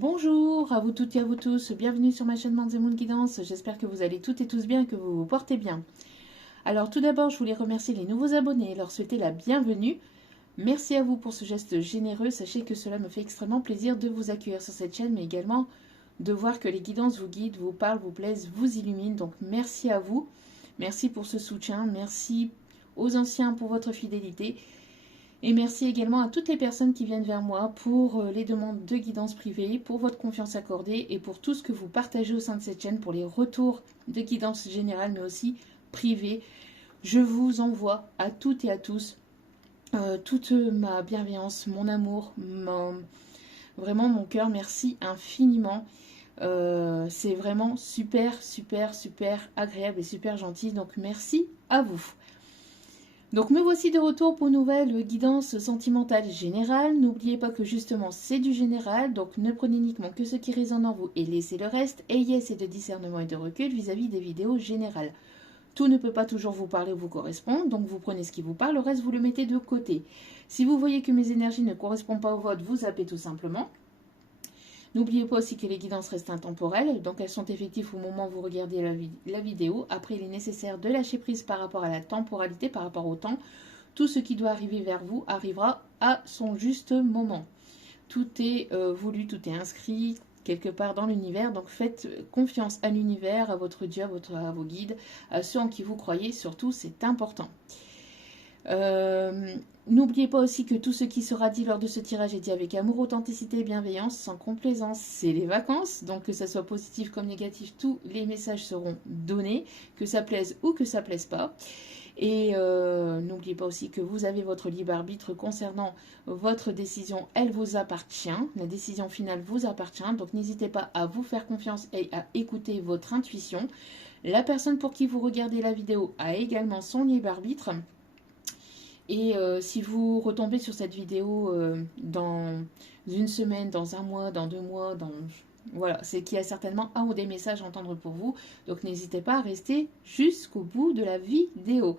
Bonjour à vous toutes et à vous tous, bienvenue sur ma chaîne Manz et Moon Guidance, j'espère que vous allez toutes et tous bien et que vous vous portez bien. Alors tout d'abord je voulais remercier les nouveaux abonnés et leur souhaiter la bienvenue. Merci à vous pour ce geste généreux, sachez que cela me fait extrêmement plaisir de vous accueillir sur cette chaîne mais également de voir que les guidances vous guident, vous parlent, vous plaisent, vous illuminent, donc merci à vous, merci pour ce soutien, merci aux anciens pour votre fidélité. Et merci également à toutes les personnes qui viennent vers moi pour les demandes de guidance privée, pour votre confiance accordée et pour tout ce que vous partagez au sein de cette chaîne, pour les retours de guidance générale mais aussi privée. Je vous envoie à toutes et à tous toute ma bienveillance, mon amour, vraiment mon cœur. Merci infiniment. C'est vraiment super agréable et super gentil. Donc merci à vous. Donc me voici de retour pour une nouvelle guidance sentimentale générale. N'oubliez pas que justement c'est du général, donc ne prenez uniquement que ce qui résonne en vous et laissez le reste. Ayez assez de discernement et de recul vis-à-vis des vidéos générales. Tout ne peut pas toujours vous parler ou vous correspondre, donc vous prenez ce qui vous parle, le reste vous le mettez de côté. Si vous voyez que mes énergies ne correspondent pas au vôtre, vous zappez tout simplement. N'oubliez pas aussi que les guidances restent intemporelles, donc elles sont effectives au moment où vous regardez la vidéo. Après, il est nécessaire de lâcher prise par rapport à la temporalité, par rapport au temps. Tout ce qui doit arriver vers vous arrivera à son juste moment. Tout est voulu, tout est inscrit quelque part dans l'univers, donc faites confiance à l'univers, à votre Dieu, à vos guides, à ceux en qui vous croyez, surtout c'est important. N'oubliez pas aussi que tout ce qui sera dit lors de ce tirage est dit avec amour, authenticité et bienveillance, sans complaisance. C'est les vacances, donc que ça soit positif comme négatif, tous les messages seront donnés, que ça plaise ou que ça plaise pas. Et n'oubliez pas aussi que vous avez votre libre arbitre concernant votre décision, elle vous appartient. La décision finale vous appartient, donc n'hésitez pas à vous faire confiance et à écouter votre intuition. La personne pour qui vous regardez la vidéo a également son libre arbitre. Et si vous retombez sur cette vidéo dans une semaine, dans un mois, dans 2 mois, voilà, c'est qu'il y a certainement un ou des messages à entendre pour vous. Donc n'hésitez pas à rester jusqu'au bout de la vidéo.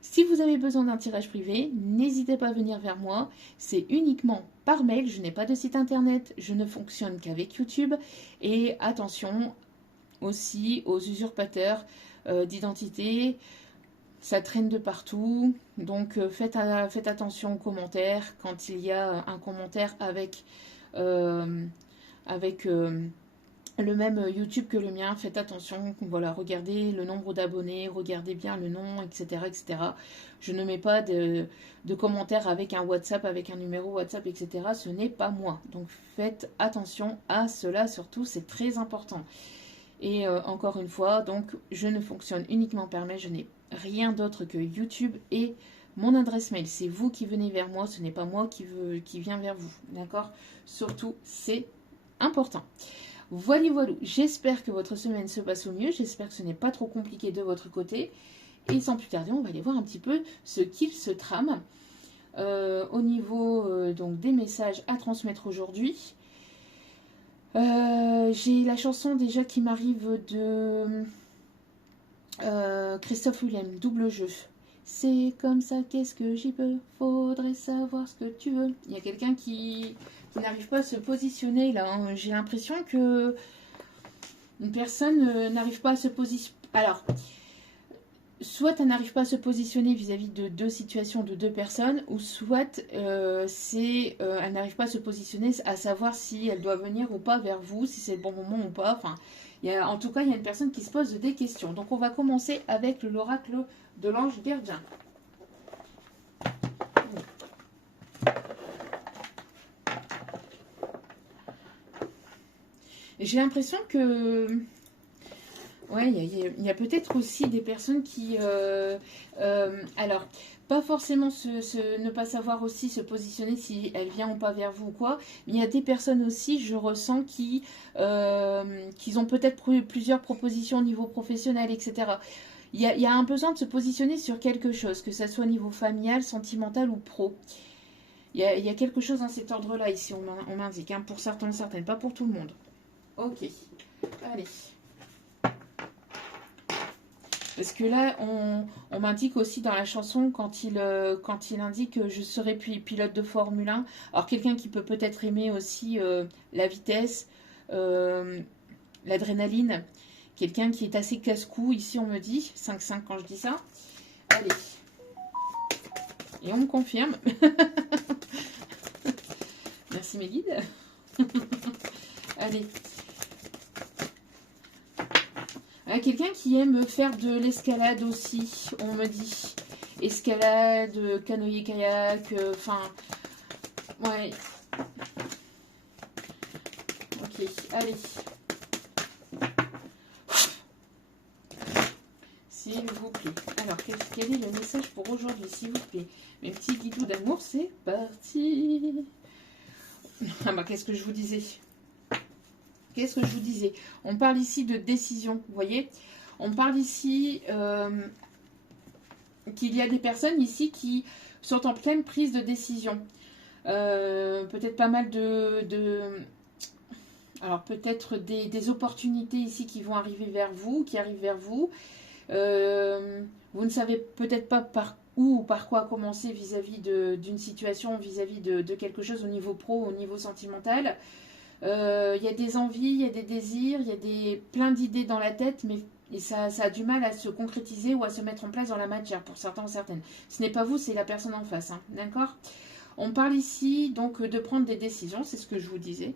Si vous avez besoin d'un tirage privé, n'hésitez pas à venir vers moi. C'est uniquement par mail. Je n'ai pas de site internet. Je ne fonctionne qu'avec YouTube. Et attention aussi aux usurpateurs d'identité. Ça traîne de partout, donc faites attention aux commentaires. Quand il y a un commentaire avec le même YouTube que le mien, faites attention. Voilà, regardez le nombre d'abonnés, regardez bien le nom, etc., etc. Je ne mets pas de commentaires avec un WhatsApp, avec un numéro WhatsApp, etc. Ce n'est pas moi. Donc faites attention à cela, surtout, c'est très important. Et encore une fois, donc je ne fonctionne uniquement par mail, je n'ai rien d'autre que YouTube et mon adresse mail. C'est vous qui venez vers moi, ce n'est pas moi qui viens vers vous. D'accord? Surtout, c'est important. Voilà, j'espère que votre semaine se passe au mieux, j'espère que ce n'est pas trop compliqué de votre côté. Et sans plus tarder, on va aller voir un petit peu ce qu'il se trame au niveau donc des messages à transmettre aujourd'hui. J'ai la chanson déjà qui m'arrive de Christophe Willem, Double Jeu. C'est comme ça, qu'est-ce que j'y peux? Faudrait savoir ce que tu veux. Il y a quelqu'un qui n'arrive pas à se positionner là. Hein. J'ai l'impression que une personne n'arrive pas à se positionner. Alors, soit elle n'arrive pas à se positionner vis-à-vis de deux situations, de deux personnes, ou soit elle n'arrive pas à se positionner à savoir si elle doit venir ou pas vers vous, si c'est le bon moment ou pas. Enfin, en tout cas, il y a une personne qui se pose des questions. Donc, on va commencer avec l'oracle de l'ange gardien. J'ai l'impression que... Ouais, il y a peut-être aussi des personnes qui... alors, pas forcément ne pas savoir aussi se positionner si elle vient ou pas vers vous ou quoi, mais il y a des personnes aussi, je ressens, qui ont peut-être plusieurs propositions au niveau professionnel, etc. Il y a un besoin de se positionner sur quelque chose, que ce soit au niveau familial, sentimental ou pro. Il y a quelque chose dans cet ordre-là ici, on m'indique, hein, pour certains, certaines, pas pour tout le monde. Ok, allez. Parce que là, on m'indique aussi dans la chanson, quand il indique je serai pilote de Formule 1, alors quelqu'un qui peut peut-être aimer aussi la vitesse, euh, l'adrénaline, quelqu'un qui est assez casse-cou, ici on me dit, 5-5 quand je dis ça. Allez, et on me confirme. Merci mes guides. Allez. Quelqu'un qui aime faire de l'escalade aussi, on me dit. Escalade, canoë-kayak, enfin... ouais. Ok, allez. S'il vous plaît. Alors, quel est le message pour aujourd'hui, s'il vous plaît? Mes petits guidous d'amour, c'est parti. Ah bah, qu'est-ce que je vous disais? Qu'est-ce que je vous disais? On parle ici de décision, vous voyez? On parle ici qu'il y a des personnes ici qui sont en pleine prise de décision. Peut-être pas mal alors peut-être des opportunités ici qui vont arriver vers vous, qui arrivent vers vous. Vous ne savez peut-être pas par où ou par quoi commencer vis-à-vis d'une situation, vis-à-vis de quelque chose au niveau pro, au niveau sentimental. Il y a des envies, il y a des désirs, il y a plein d'idées dans la tête, mais ça a du mal à se concrétiser ou à se mettre en place dans la matière pour certains ou certaines. Ce n'est pas vous, c'est la personne en face, hein, d'accord? On parle ici donc de prendre des décisions, c'est ce que je vous disais.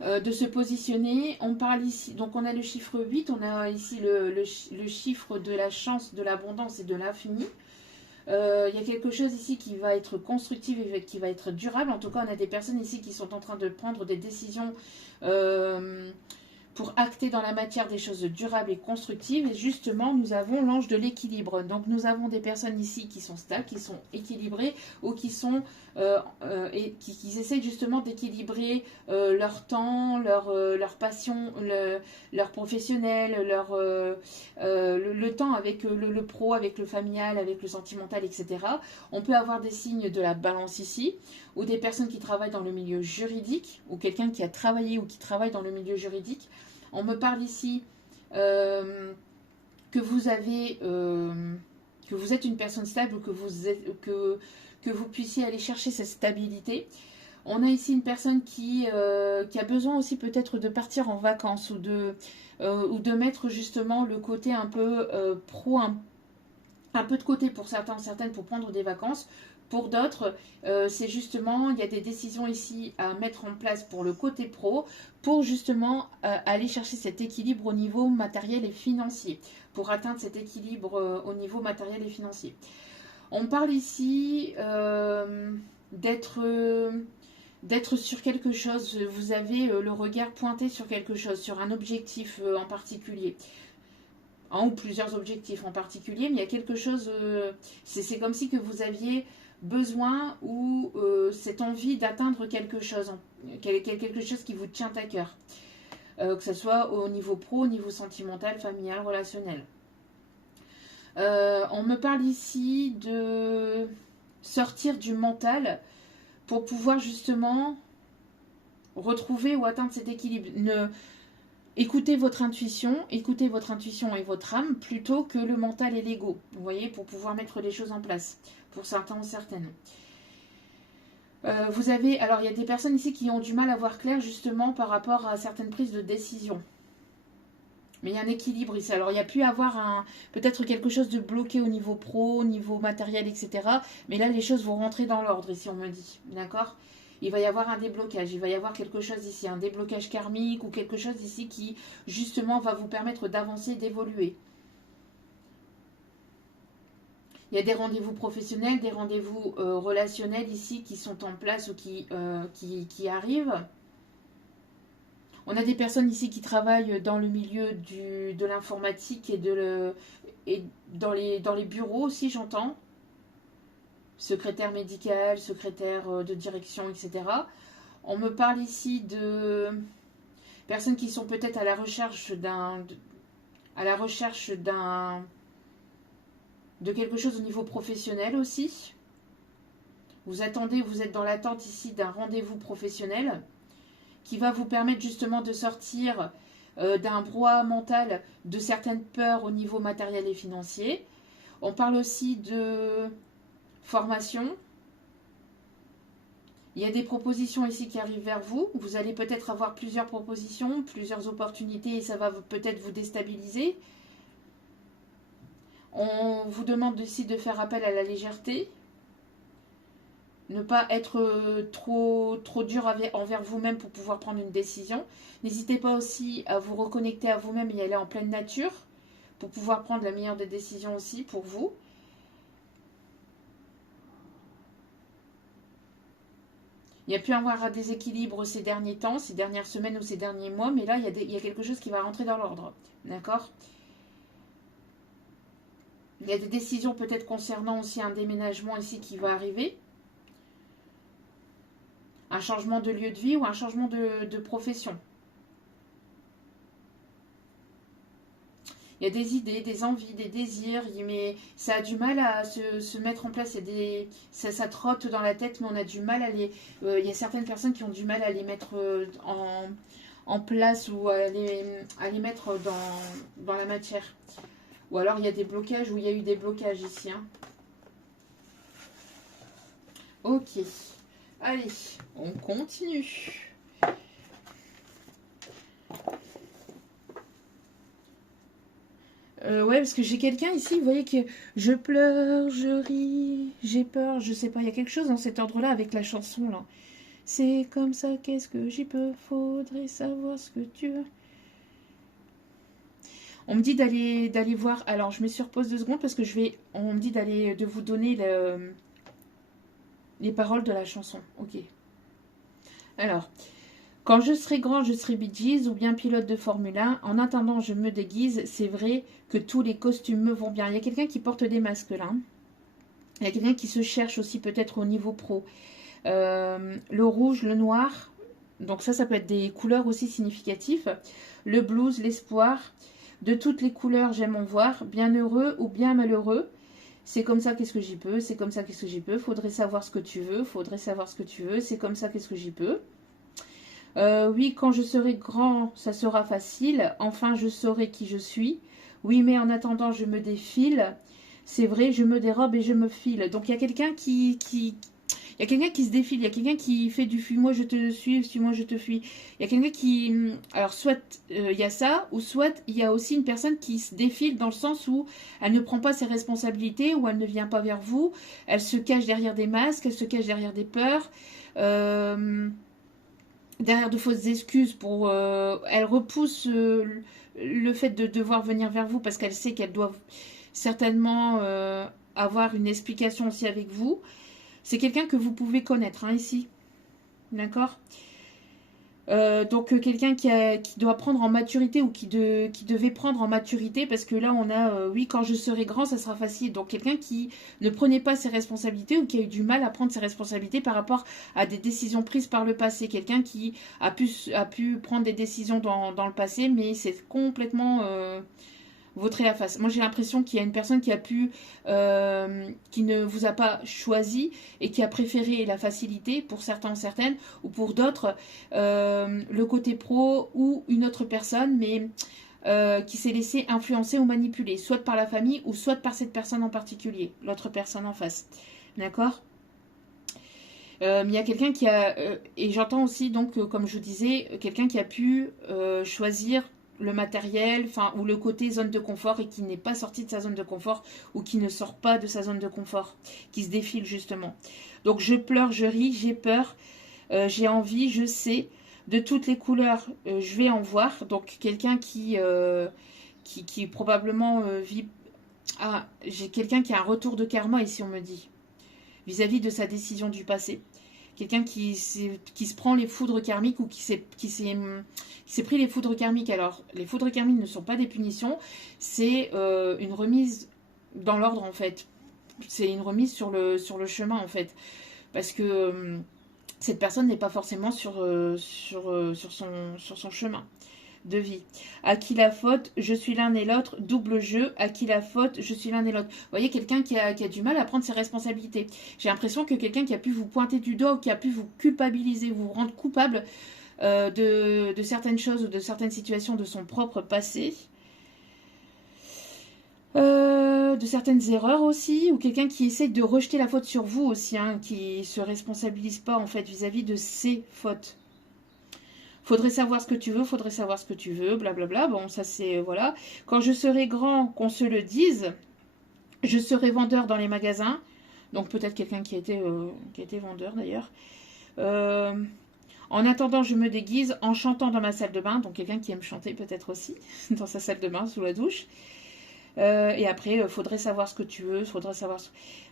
De se positionner, on parle ici, donc on a le chiffre 8, on a ici le chiffre de la chance, de l'abondance et de l'infini. Il y a quelque chose ici qui va être constructif et qui va être durable. En tout cas, on a des personnes ici qui sont en train de prendre des décisions pour acter dans la matière des choses durables et constructives. Et justement, nous avons l'ange de l'équilibre. Donc, nous avons des personnes ici qui sont stables, qui sont équilibrées ou qui sont et qui essayent justement d'équilibrer leur temps, leur passion, leur professionnel, le temps avec le pro, avec le familial, avec le sentimental, etc. On peut avoir des signes de la balance ici, ou des personnes qui travaillent dans le milieu juridique, ou quelqu'un qui a travaillé ou qui travaille dans le milieu juridique. On me parle ici que vous êtes une personne stable, ou que vous puissiez aller chercher cette stabilité. On a ici une personne qui a besoin aussi peut-être de partir en vacances ou de mettre justement le côté un peu pro, un peu de côté pour certains, certaines pour prendre des vacances. Pour d'autres, c'est justement, il y a des décisions ici à mettre en place pour le côté pro, pour justement aller chercher cet équilibre au niveau matériel et financier, pour atteindre cet équilibre au niveau matériel et financier. On parle ici d'être sur quelque chose, vous avez le regard pointé sur quelque chose, sur un objectif en particulier. Un ou plusieurs objectifs en particulier, mais il y a quelque chose, c'est comme si que vous aviez besoin ou cette envie d'atteindre quelque chose qui vous tient à cœur, que ce soit au niveau pro, au niveau sentimental, familial, relationnel. On me parle ici de sortir du mental pour pouvoir justement retrouver ou atteindre cet équilibre. Écoutez votre intuition et votre âme plutôt que le mental et l'ego, vous voyez, pour pouvoir mettre les choses en place, pour certains ou certaines. Alors il y a des personnes ici qui ont du mal à voir clair justement par rapport à certaines prises de décision. Mais il y a un équilibre ici. Alors il y a pu avoir peut-être quelque chose de bloqué au niveau pro, au niveau matériel, etc. Mais là les choses vont rentrer dans l'ordre ici, on me dit, d'accord ? Il va y avoir un déblocage, il va y avoir quelque chose ici, un déblocage karmique ou quelque chose ici qui, justement, va vous permettre d'avancer, d'évoluer. Il y a des rendez-vous professionnels, des rendez-vous relationnels ici qui sont en place ou qui arrivent. On a des personnes ici qui travaillent dans le milieu de l'informatique et dans les bureaux aussi, j'entends. Secrétaire médical, secrétaire de direction, etc. On me parle ici de personnes qui sont peut-être à la recherche de quelque chose au niveau professionnel aussi. Vous êtes dans l'attente ici d'un rendez-vous professionnel qui va vous permettre justement de sortir d'un brouhaha mental, de certaines peurs au niveau matériel et financier. On parle aussi de formation. Il y a des propositions ici qui arrivent vers vous. Vous allez peut-être avoir plusieurs propositions, plusieurs opportunités et ça va peut-être vous déstabiliser. On vous demande aussi de faire appel à la légèreté. Ne pas être trop dur envers vous-même pour pouvoir prendre une décision. N'hésitez pas aussi à vous reconnecter à vous-même et aller en pleine nature pour pouvoir prendre la meilleure des décisions aussi pour vous. Il y a pu avoir un déséquilibre ces derniers temps, ces dernières semaines ou ces derniers mois, mais là, il y a quelque chose qui va rentrer dans l'ordre. D'accord ? Il y a des décisions peut-être concernant aussi un déménagement ici qui va arriver. Un changement de lieu de vie ou un changement de profession. Il y a des idées, des envies, des désirs, mais ça a du mal à se mettre en place. Ça trotte dans la tête, mais on a du mal à les... il y a certaines personnes qui ont du mal à les mettre en place ou à les mettre dans la matière. Ou alors il y a des blocages ou il y a eu des blocages ici. Hein. Ok. Allez, on continue. Ouais, parce que j'ai quelqu'un ici, vous voyez que je pleure, je ris, j'ai peur, je sais pas, il y a quelque chose dans cet ordre-là avec la chanson, là. C'est comme ça, qu'est-ce que j'y peux, faudrait savoir ce que tu veux. On me dit d'aller voir, alors je me surpose 2 secondes parce que on me dit de vous donner les paroles de la chanson, ok. Alors, quand je serai grand, je serai Bee Gees ou bien pilote de Formule 1. En attendant, je me déguise. C'est vrai que tous les costumes me vont bien. Il y a quelqu'un qui porte des masques là. Il y a quelqu'un qui se cherche aussi peut-être au niveau pro. Le rouge, le noir. Donc ça peut être des couleurs aussi significatives. Le blues, l'espoir. De toutes les couleurs, j'aime en voir. Bien heureux ou bien malheureux. C'est comme ça, qu'est-ce que j'y peux. C'est comme ça, qu'est-ce que j'y peux. Faudrait savoir ce que tu veux. Faudrait savoir ce que tu veux. C'est comme ça, qu'est-ce que j'y peux. Oui, quand je serai grand, ça sera facile. Enfin, je saurai qui je suis. Oui, mais en attendant, je me défile. C'est vrai, je me dérobe et je me file. Donc, il y a quelqu'un il y a quelqu'un qui se défile. Il y a quelqu'un qui fait du fuis-moi, je te suis, suis-moi, je te fuis. Il y a quelqu'un qui... Alors, soit il y a ça, ou soit il y a aussi une personne qui se défile dans le sens où elle ne prend pas ses responsabilités, ou elle ne vient pas vers vous. Elle se cache derrière des masques, elle se cache derrière des peurs. Derrière de fausses excuses elle repousse le fait de devoir venir vers vous parce qu'elle sait qu'elle doit certainement avoir une explication aussi avec vous. C'est quelqu'un que vous pouvez connaître hein, ici, d'accord. Donc quelqu'un qui doit prendre en maturité ou qui devait prendre en maturité parce que là on a oui quand je serai grand ça sera facile. Donc quelqu'un qui ne prenait pas ses responsabilités ou qui a eu du mal à prendre ses responsabilités par rapport à des décisions prises par le passé. Quelqu'un qui a pu prendre des décisions dans le passé mais c'est complètement vautrer la face. Moi j'ai l'impression qu'il y a une personne qui qui ne vous a pas choisi et qui a préféré la facilité pour certains ou certaines ou pour d'autres le côté pro ou une autre personne mais qui s'est laissé influencer ou manipuler soit par la famille ou soit par cette personne en particulier, l'autre personne en face. D'accord. Il y a quelqu'un qui a et j'entends aussi donc comme je vous disais quelqu'un qui a pu choisir le matériel, ou le côté zone de confort et qui n'est pas sorti de sa zone de confort ou qui ne sort pas de sa zone de confort, qui se défile justement. Donc je pleure, je ris, j'ai peur, j'ai envie, je sais, de toutes les couleurs, je vais en voir. Donc quelqu'un qui probablement vit... Ah, j'ai quelqu'un qui a un retour de karma ici on me dit, vis-à-vis de sa décision du passé. Quelqu'un qui se prend les foudres karmiques ou qui s'est pris les foudres karmiques. Alors, les foudres karmiques ne sont pas des punitions, c'est une remise dans l'ordre en fait. C'est une remise sur le chemin en fait. Parce que cette personne n'est pas forcément sur son chemin de vie. À qui la faute? Je suis l'un et l'autre. Double jeu. À qui la faute? Je suis l'un et l'autre. Vous voyez, quelqu'un qui a du mal à prendre ses responsabilités. J'ai l'impression que quelqu'un qui a pu vous pointer du doigt ou qui a pu vous culpabiliser, vous rendre coupable, de certaines choses ou de certaines situations de son propre passé. De certaines erreurs aussi, ou quelqu'un qui essaye de rejeter la faute sur vous aussi, hein, qui se responsabilise pas en fait vis-à-vis de ses fautes. Faudrait savoir ce que tu veux, faudrait savoir ce que tu veux, blablabla. Bon, ça c'est, voilà. Quand je serai grand, qu'on se le dise, je serai vendeur dans les magasins. Donc peut-être quelqu'un qui a été vendeur d'ailleurs. En attendant, je me déguise en chantant dans ma salle de bain. Donc quelqu'un qui aime chanter peut-être aussi, dans sa salle de bain, sous la douche. Et après, faudrait savoir ce que tu veux, faudrait savoir...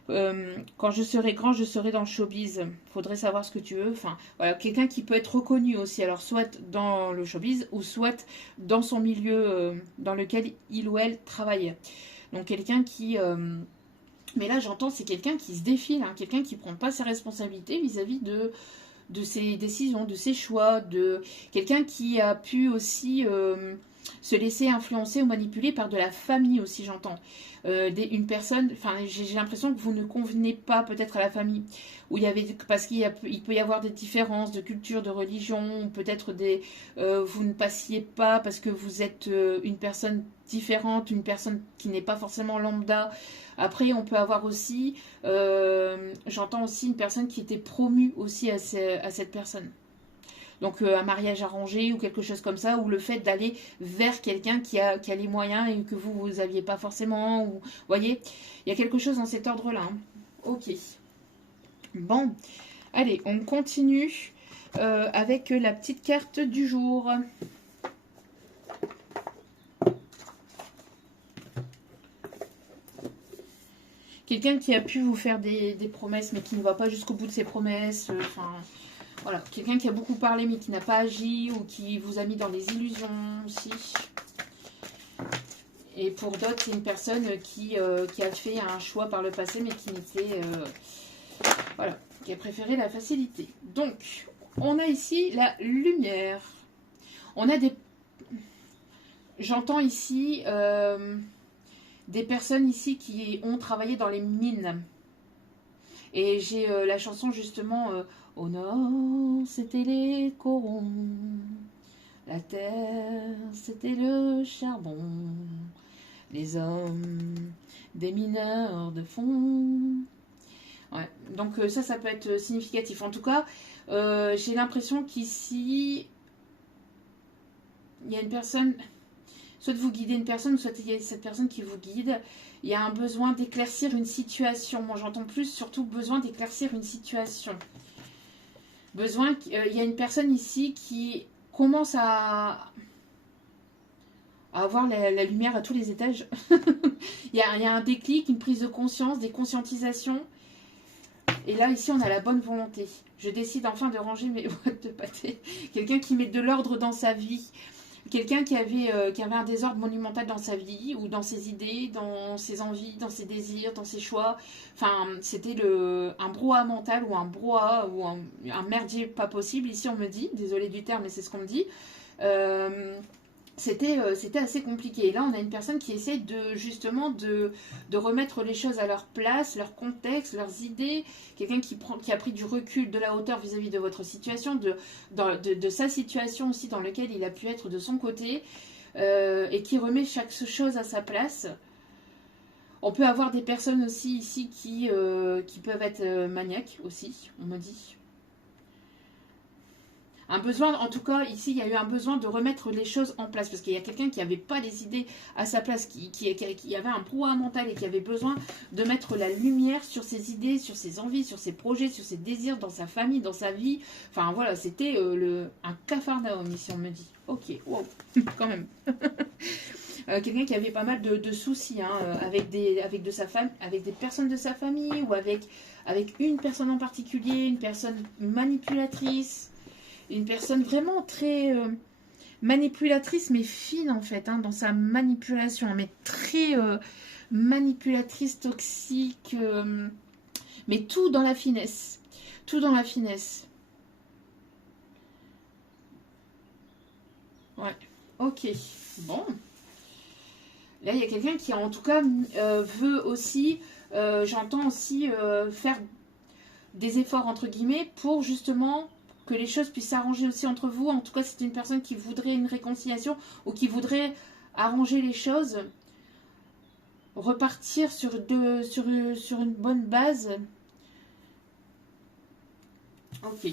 quand je serai grand, je serai dans le showbiz. Faudrait savoir ce que tu veux. Enfin, voilà, quelqu'un qui peut être reconnu aussi. Alors, soit dans le showbiz, ou soit dans son milieu dans lequel il ou elle travaille. Donc, quelqu'un qui... mais là, j'entends, c'est quelqu'un qui se défile, hein, quelqu'un qui ne prend pas ses responsabilités vis-à-vis de ses décisions, de ses choix, de quelqu'un qui a pu aussi se laisser influencer ou manipuler par de la famille aussi, j'entends. Une personne, enfin j'ai l'impression que vous ne convenez pas peut-être à la famille, où il y avait, parce il peut y avoir des différences de culture, de religion, peut-être vous ne passiez pas parce que vous êtes une personne différente, une personne qui n'est pas forcément lambda. Après, on peut avoir aussi, j'entends aussi une personne qui était promue aussi à cette personne. Donc un mariage arrangé ou quelque chose comme ça, ou le fait d'aller vers quelqu'un qui a les moyens et que vous n'aviez pas forcément. Vous voyez, il y a quelque chose dans cet ordre-là. Hein. Ok. Bon, allez, on continue avec la petite carte du jour. Quelqu'un qui a pu vous faire des promesses, mais qui ne va pas jusqu'au bout de ses promesses. Enfin, voilà. Quelqu'un qui a beaucoup parlé, mais qui n'a pas agi, ou qui vous a mis dans les illusions aussi. Et pour d'autres, c'est une personne qui a fait un choix par le passé, mais qui n'était... voilà, qui a préféré la facilité. Donc, on a ici la lumière. On a des... J'entends ici... des personnes ici qui ont travaillé dans les mines. Et j'ai la chanson justement au nord, c'était les corons. La terre, c'était le charbon. Les hommes, des mineurs de fond. Ouais. Donc ça peut être significatif. En tout cas, j'ai l'impression qu'ici, il y a une personne... Soit vous guidez une personne, soit il y a cette personne qui vous guide. Il y a un besoin d'éclaircir une situation. Moi, j'entends plus, surtout besoin d'éclaircir une situation. Il y a une personne ici qui commence à avoir la lumière à tous les étages. il y a un déclic, une prise de conscience, des conscientisations. Et là, ici, on a la bonne volonté. Je décide enfin de ranger mes boîtes de pâté. Quelqu'un qui met de l'ordre dans sa vie. Quelqu'un qui avait un désordre monumental dans sa vie, ou dans ses idées, dans ses envies, dans ses désirs, dans ses choix. Enfin, c'était un brouhaha mental, ou un brouhaha, ou un merdier pas possible. Ici, on me dit, désolé du terme, mais c'est ce qu'on me dit. C'était assez compliqué. Et là, on a une personne qui essaie justement de remettre les choses à leur place, leur contexte, leurs idées. Quelqu'un qui a pris du recul, de la hauteur vis-à-vis de votre situation, de sa situation aussi dans laquelle il a pu être de son côté, et qui remet chaque chose à sa place. On peut avoir des personnes aussi ici qui peuvent être maniaques aussi, on me dit. Un besoin, en tout cas, ici, il y a eu un besoin de remettre les choses en place. Parce qu'il y a quelqu'un qui n'avait pas les idées à sa place, qui avait un brouhaha mental et qui avait besoin de mettre la lumière sur ses idées, sur ses envies, sur ses projets, sur ses désirs, dans sa famille, dans sa vie. Enfin, voilà, c'était un capharnaüm, ici, on me dit. Ok, wow, quand même. Quelqu'un qui avait pas mal de soucis hein, avec des personnes de sa famille, ou avec une personne en particulier, une personne manipulatrice. Une personne vraiment très manipulatrice, mais fine en fait, hein, dans sa manipulation, mais très manipulatrice, toxique, mais tout dans la finesse. Tout dans la finesse. Ouais, ok, bon. Là, il y a quelqu'un qui, en tout cas, veut aussi, j'entends aussi faire des efforts, entre guillemets, pour justement... que les choses puissent s'arranger aussi entre vous. En tout cas, c'est une personne qui voudrait une réconciliation ou qui voudrait arranger les choses, repartir sur une bonne base. Ok,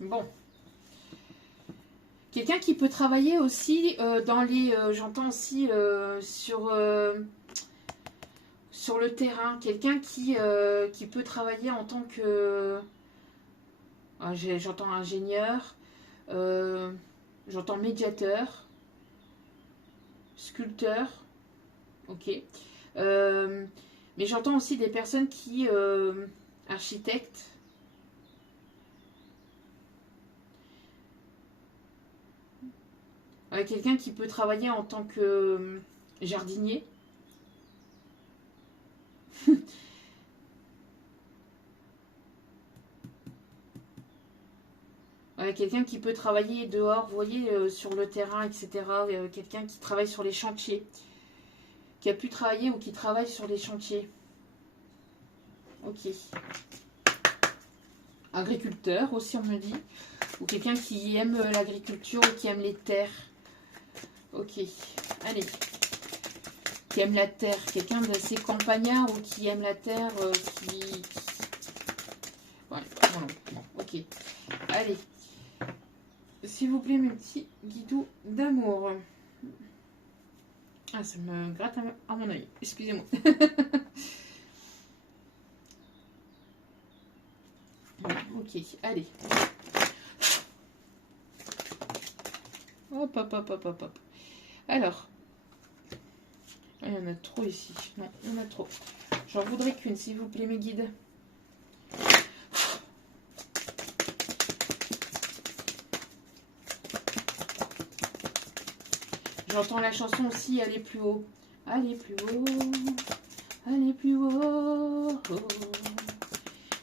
bon. Quelqu'un qui peut travailler aussi dans les... J'entends aussi sur le terrain. Quelqu'un qui peut travailler en tant que... j'entends ingénieur, j'entends médiateur, sculpteur, ok. Mais j'entends aussi des personnes qui... architectes. Quelqu'un qui peut travailler en tant que jardinier. Quelqu'un qui peut travailler dehors, vous voyez, sur le terrain, etc. Quelqu'un qui travaille sur les chantiers. Qui a pu travailler ou qui travaille sur les chantiers. Ok. Agriculteur aussi, on me dit. Ou quelqu'un qui aime l'agriculture ou qui aime les terres. Ok, allez. Qui aime la terre. Quelqu'un de ces campagnards ou qui aime la terre, Voilà, bon, ok. Allez. S'il vous plaît, mes petits guidous d'amour. Ah, ça me gratte à mon œil. Excusez-moi. Ok, allez. Hop, hop, hop, hop, hop, hop. Alors. Il y en a trop ici. Non, il y en a trop. J'en voudrais qu'une, s'il vous plaît, mes guides. J'entends la chanson aussi, aller plus haut. Aller plus haut. Aller plus haut.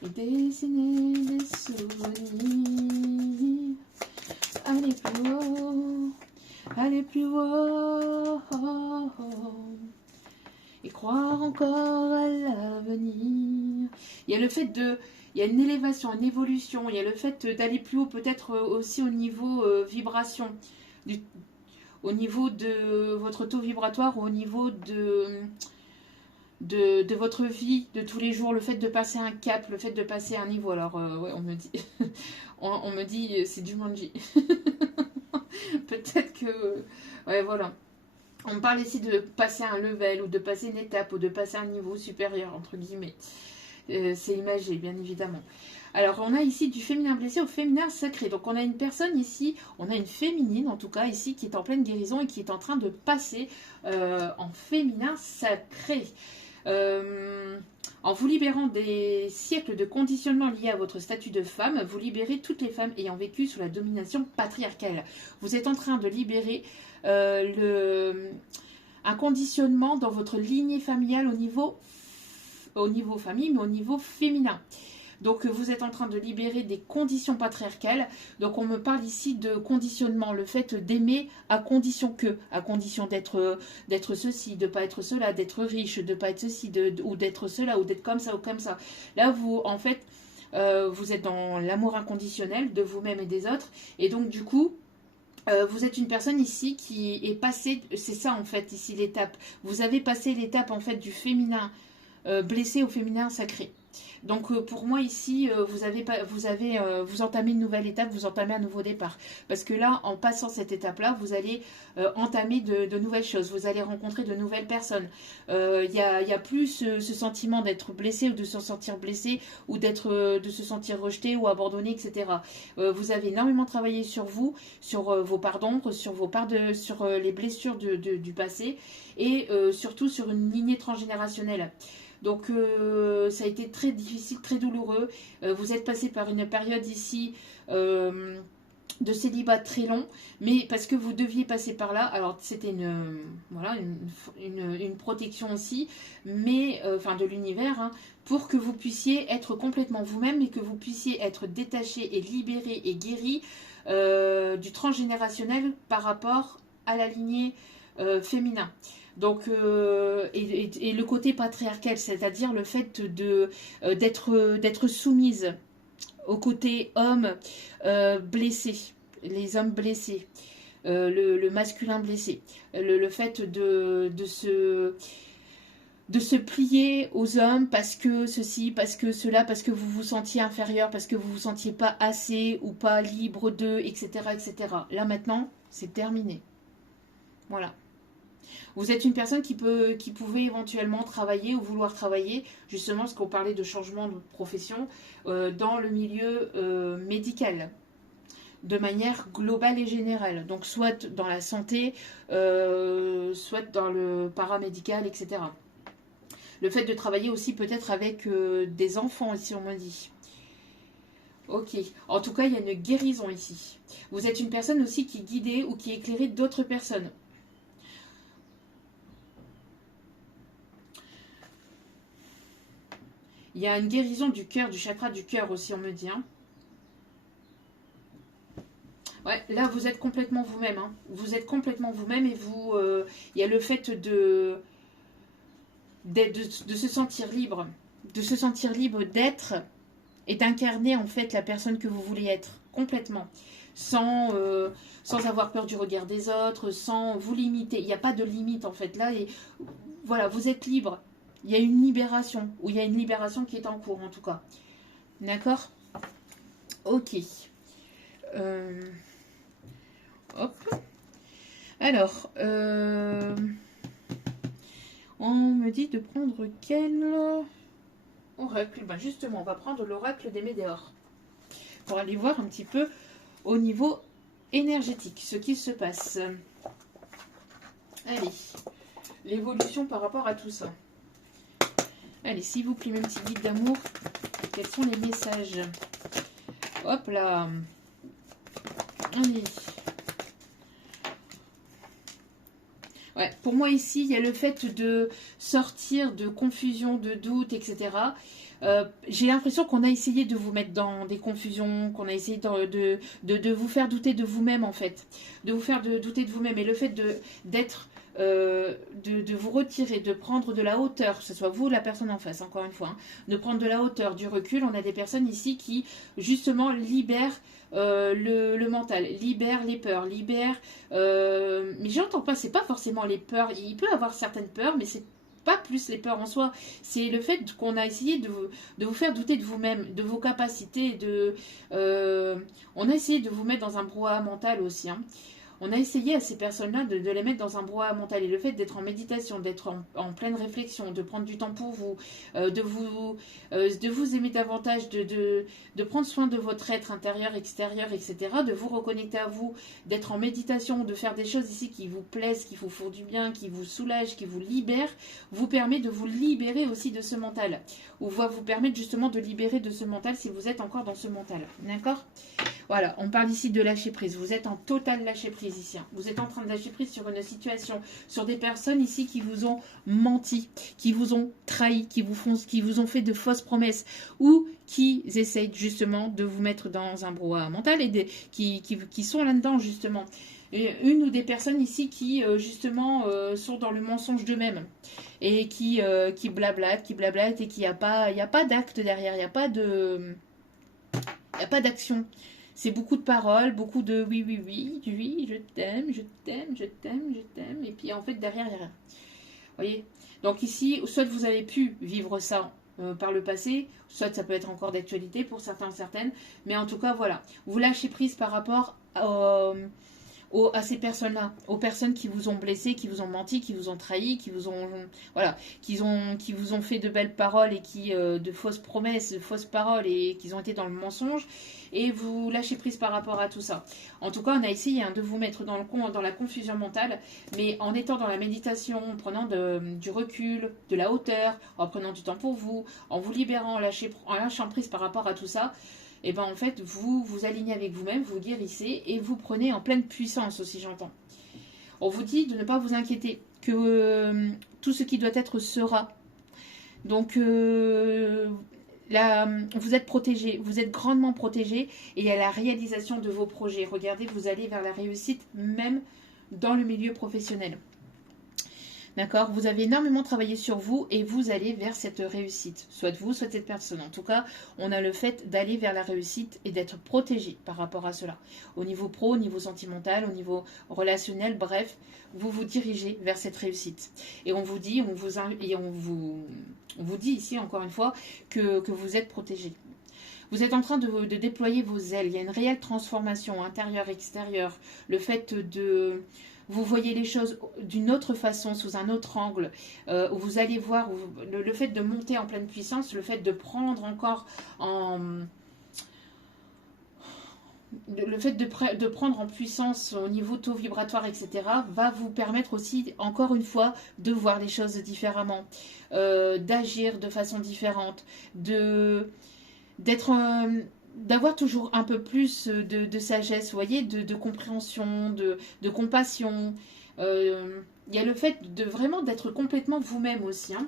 Et dessiner des souvenirs. Aller plus haut. Aller plus haut. Et croire encore à l'avenir. Il y a le fait de... Il y a une élévation, une évolution. Il y a le fait d'aller plus haut, peut-être aussi au niveau vibration. Au niveau de votre taux vibratoire, au niveau de votre vie de tous les jours, le fait de passer un cap, le fait de passer un niveau. Alors, ouais, on me dit, on me dit, c'est du Jumanji. Peut-être que, ouais, voilà. On me parle ici de passer un level ou de passer une étape ou de passer un niveau supérieur, entre guillemets. C'est imagé, bien évidemment. Alors, on a ici du féminin blessé au féminin sacré. Donc, on a une personne ici, on a une féminine, en tout cas, ici, qui est en pleine guérison et qui est en train de passer en féminin sacré. En vous libérant des siècles de conditionnement liés à votre statut de femme, vous libérez toutes les femmes ayant vécu sous la domination patriarcale. Vous êtes en train de libérer un conditionnement dans votre lignée familiale au niveau famille, mais au niveau féminin. Donc, vous êtes en train de libérer des conditions patriarcales. Donc, on me parle ici de conditionnement. Le fait d'aimer à condition d'être ceci, de ne pas être cela, d'être riche, de ne pas être ceci, ou d'être cela, ou d'être comme ça, ou comme ça. Là, vous, en fait, vous êtes dans l'amour inconditionnel de vous-même et des autres. Et donc, du coup, vous êtes une personne ici qui est passée, c'est ça en fait ici l'étape. Vous avez passé l'étape en fait du féminin blessé au féminin sacré. Donc pour moi ici, vous entamez une nouvelle étape, vous entamez un nouveau départ. Parce que là, en passant cette étape-là, vous allez entamer de nouvelles choses. Vous allez rencontrer de nouvelles personnes. Il y a plus ce sentiment d'être blessé ou de se sentir blessé ou de se sentir rejeté ou abandonné, etc. Vous avez énormément travaillé sur vous, sur vos parts d'ombre, sur les blessures du passé et surtout sur une lignée transgénérationnelle. Donc ça a été très difficile, très douloureux. Vous êtes passé par une période ici de célibat très long, mais parce que vous deviez passer par là. Alors c'était une protection aussi, mais de l'univers, hein, pour que vous puissiez être complètement vous-même et que vous puissiez être détaché et libéré et guéri du transgénérationnel par rapport à la lignée féminin. Donc, et le côté patriarcal, c'est-à-dire le fait d'être soumise. au côté homme blessé, les hommes blessés, le masculin blessé, le fait de se plier aux hommes parce que ceci, parce que cela, parce que vous vous sentiez inférieur, parce que vous vous sentiez pas assez ou pas libre d'eux, etc., etc. Là maintenant, c'est terminé. Voilà. Vous êtes une personne qui pouvait éventuellement travailler ou vouloir travailler, justement, parce qu'on parlait de changement de profession, dans le milieu médical, de manière globale et générale. Donc, soit dans la santé, soit dans le paramédical, etc. Le fait de travailler aussi peut-être avec des enfants, ici on me dit. Ok. En tout cas, il y a une guérison ici. Vous êtes une personne aussi qui guidait ou qui éclairait d'autres personnes. Il y a une guérison du cœur, du chakra du cœur aussi, on me dit. Hein. Ouais, là, vous êtes complètement vous-même. Hein. Vous êtes complètement vous-même et vous... il y a le fait de se sentir libre. De se sentir libre d'être et d'incarner en fait la personne que vous voulez être. Complètement. Sans avoir peur du regard des autres, sans vous limiter. Il n'y a pas de limite en fait. Là, et, voilà, vous êtes libre. Il y a une libération. Ou il y a une libération qui est en cours en tout cas. D'accord? Ok. Hop. Alors, on me dit de prendre quel oracle? Ben justement, on va prendre l'oracle des Médéors pour aller voir un petit peu au niveau énergétique ce qui se passe. Allez, l'évolution par rapport à tout ça. Allez, s'il vous plaît, mes petits guides d'amour, quels sont les messages? Hop là. Allez. Ouais, pour moi ici, il y a le fait de sortir de confusion, de doute, etc. J'ai l'impression qu'on a essayé de vous mettre dans des confusions, qu'on a essayé de vous faire douter de vous-même en fait. De vous faire douter de vous-même. Et le fait d'être... de vous retirer, de prendre de la hauteur, que ce soit vous la personne en face, encore une fois, hein, de prendre de la hauteur, du recul. On a des personnes ici qui, justement, libèrent le mental, libèrent les peurs, libèrent... mais j'entends pas, c'est pas forcément les peurs. Il peut avoir certaines peurs, mais c'est pas plus les peurs en soi. C'est le fait qu'on a essayé de vous faire douter de vous-même, de vos capacités, on a essayé de vous mettre dans un brouhaha mental aussi, hein. On a essayé à ces personnes-là de les mettre dans un brouhaha mental. Et le fait d'être en méditation, d'être en pleine réflexion, de prendre du temps pour vous, de vous aimer davantage, de prendre soin de votre être intérieur, extérieur, etc., de vous reconnecter à vous, d'être en méditation, de faire des choses ici qui vous plaisent, qui vous font du bien, qui vous soulagent, qui vous libèrent, vous permet de vous libérer aussi de ce mental. Ou va vous permettre justement de libérer de ce mental si vous êtes encore dans ce mental. D'accord ? Voilà, on parle ici de lâcher prise. Vous êtes en total lâcher prise ici. Vous êtes en train de lâcher prise sur une situation, sur des personnes ici qui vous ont menti, qui vous ont trahi, qui vous ont fait de fausses promesses ou qui essayent justement de vous mettre dans un brouhaha mental et qui sont là-dedans justement. Et une ou des personnes ici qui justement sont dans le mensonge d'eux-mêmes et qui blablatent et qu'il n'y a pas d'acte derrière, il n'y a pas d'action. C'est beaucoup de paroles, beaucoup de oui, oui, oui, oui, je t'aime, je t'aime, je t'aime, je t'aime. Et puis en fait, derrière, il n'y a rien. Vous voyez? Donc ici, soit vous avez pu vivre ça par le passé, soit ça peut être encore d'actualité pour certains, certaines. Mais en tout cas, voilà. Vous lâchez prise par rapport à ces personnes-là, aux personnes qui vous ont blessé, qui vous ont menti, qui vous ont trahi, qui vous ont qui vous ont fait de belles paroles et de fausses promesses, de fausses paroles et qui ont été dans le mensonge et vous lâchez prise par rapport à tout ça. En tout cas, on a essayé de vous mettre dans la confusion mentale, mais en étant dans la méditation, en prenant du recul, de la hauteur, en prenant du temps pour vous, en vous libérant, en lâchant prise par rapport à tout ça. Et bien en fait, vous vous alignez avec vous-même, vous guérissez et vous prenez en pleine puissance aussi, j'entends. On vous dit de ne pas vous inquiéter, que tout ce qui doit être sera. Donc là, vous êtes protégé, vous êtes grandement protégé et il y a la réalisation de vos projets. Regardez, vous allez vers la réussite même dans le milieu professionnel. D'accord? Vous avez énormément travaillé sur vous et vous allez vers cette réussite. Soit vous, soit cette personne. En tout cas, on a le fait d'aller vers la réussite et d'être protégé par rapport à cela. Au niveau pro, au niveau sentimental, au niveau relationnel, bref, vous vous dirigez vers cette réussite. Et on vous dit, on vous dit ici, encore une fois, que vous êtes protégé. Vous êtes en train de déployer vos ailes. Il y a une réelle transformation intérieure, extérieure. Le fait de... Vous voyez les choses d'une autre façon, sous un autre angle, où vous allez voir le fait de monter en pleine puissance, le fait de prendre encore en... Le fait de prendre en puissance au niveau taux vibratoire, etc., va vous permettre aussi, encore une fois, de voir les choses différemment, d'agir de façon différente, d'avoir toujours un peu plus de sagesse, vous voyez, de compréhension, de compassion. Il y a le fait de vraiment d'être complètement vous-même aussi. Hein.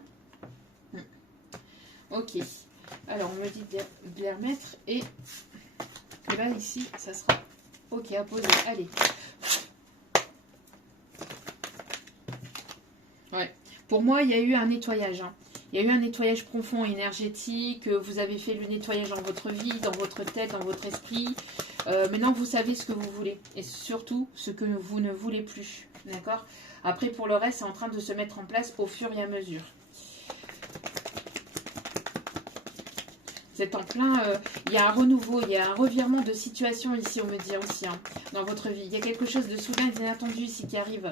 Ok. Alors, on me dit de les remettre. Et là, ici, ça sera ok à poser. Allez. Ouais. Pour moi, il y a eu un nettoyage. Hein. Il y a eu un nettoyage profond et énergétique. Vous avez fait le nettoyage dans votre vie, dans votre tête, dans votre esprit. Maintenant, vous savez ce que vous voulez. Et surtout, ce que vous ne voulez plus. D'accord? Après, pour le reste, c'est en train de se mettre en place au fur et à mesure. Vous êtes en plein... il y a un renouveau, il y a un revirement de situation ici, on me dit aussi, hein, dans votre vie. Il y a quelque chose de soudain et d'inattendu ici qui arrive.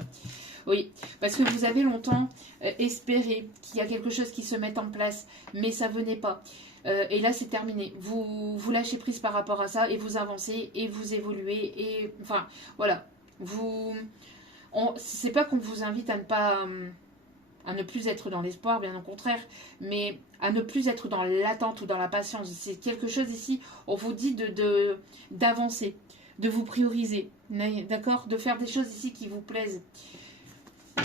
Oui, parce que vous avez longtemps espéré qu'il y a quelque chose qui se mette en place, mais ça venait pas. Et là, c'est terminé. Vous lâchez prise par rapport à ça et vous avancez et vous évoluez. Et enfin, voilà. C'est pas qu'on vous invite à ne plus être dans l'espoir, bien au contraire, mais à ne plus être dans l'attente ou dans la patience. C'est quelque chose ici, on vous dit d'avancer, de vous prioriser, d'accord, de faire des choses ici qui vous plaisent.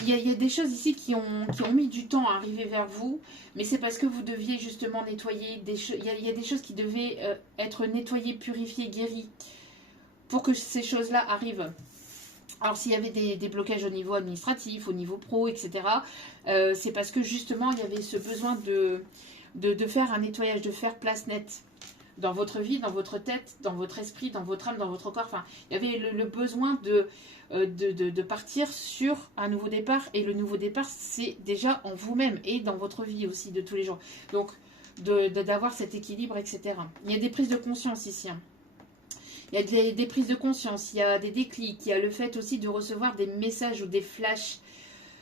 Il y a des choses ici qui ont mis du temps à arriver vers vous, mais c'est parce que vous deviez justement nettoyer il y a des choses qui devaient être nettoyées, purifiées, guéries, pour que ces choses-là arrivent. Alors s'il y avait des blocages au niveau administratif, au niveau pro, etc., c'est parce que justement il y avait ce besoin de faire un nettoyage, de faire place nette dans votre vie, dans votre tête, dans votre esprit, dans votre âme, dans votre corps. Enfin, il y avait le besoin de partir sur un nouveau départ. Et le nouveau départ, c'est déjà en vous-même et dans votre vie aussi de tous les jours. Donc, d'avoir cet équilibre, etc. Il y a des prises de conscience ici. Hein. Il y a des prises de conscience, il y a des déclics, il y a le fait aussi de recevoir des messages ou des flashs,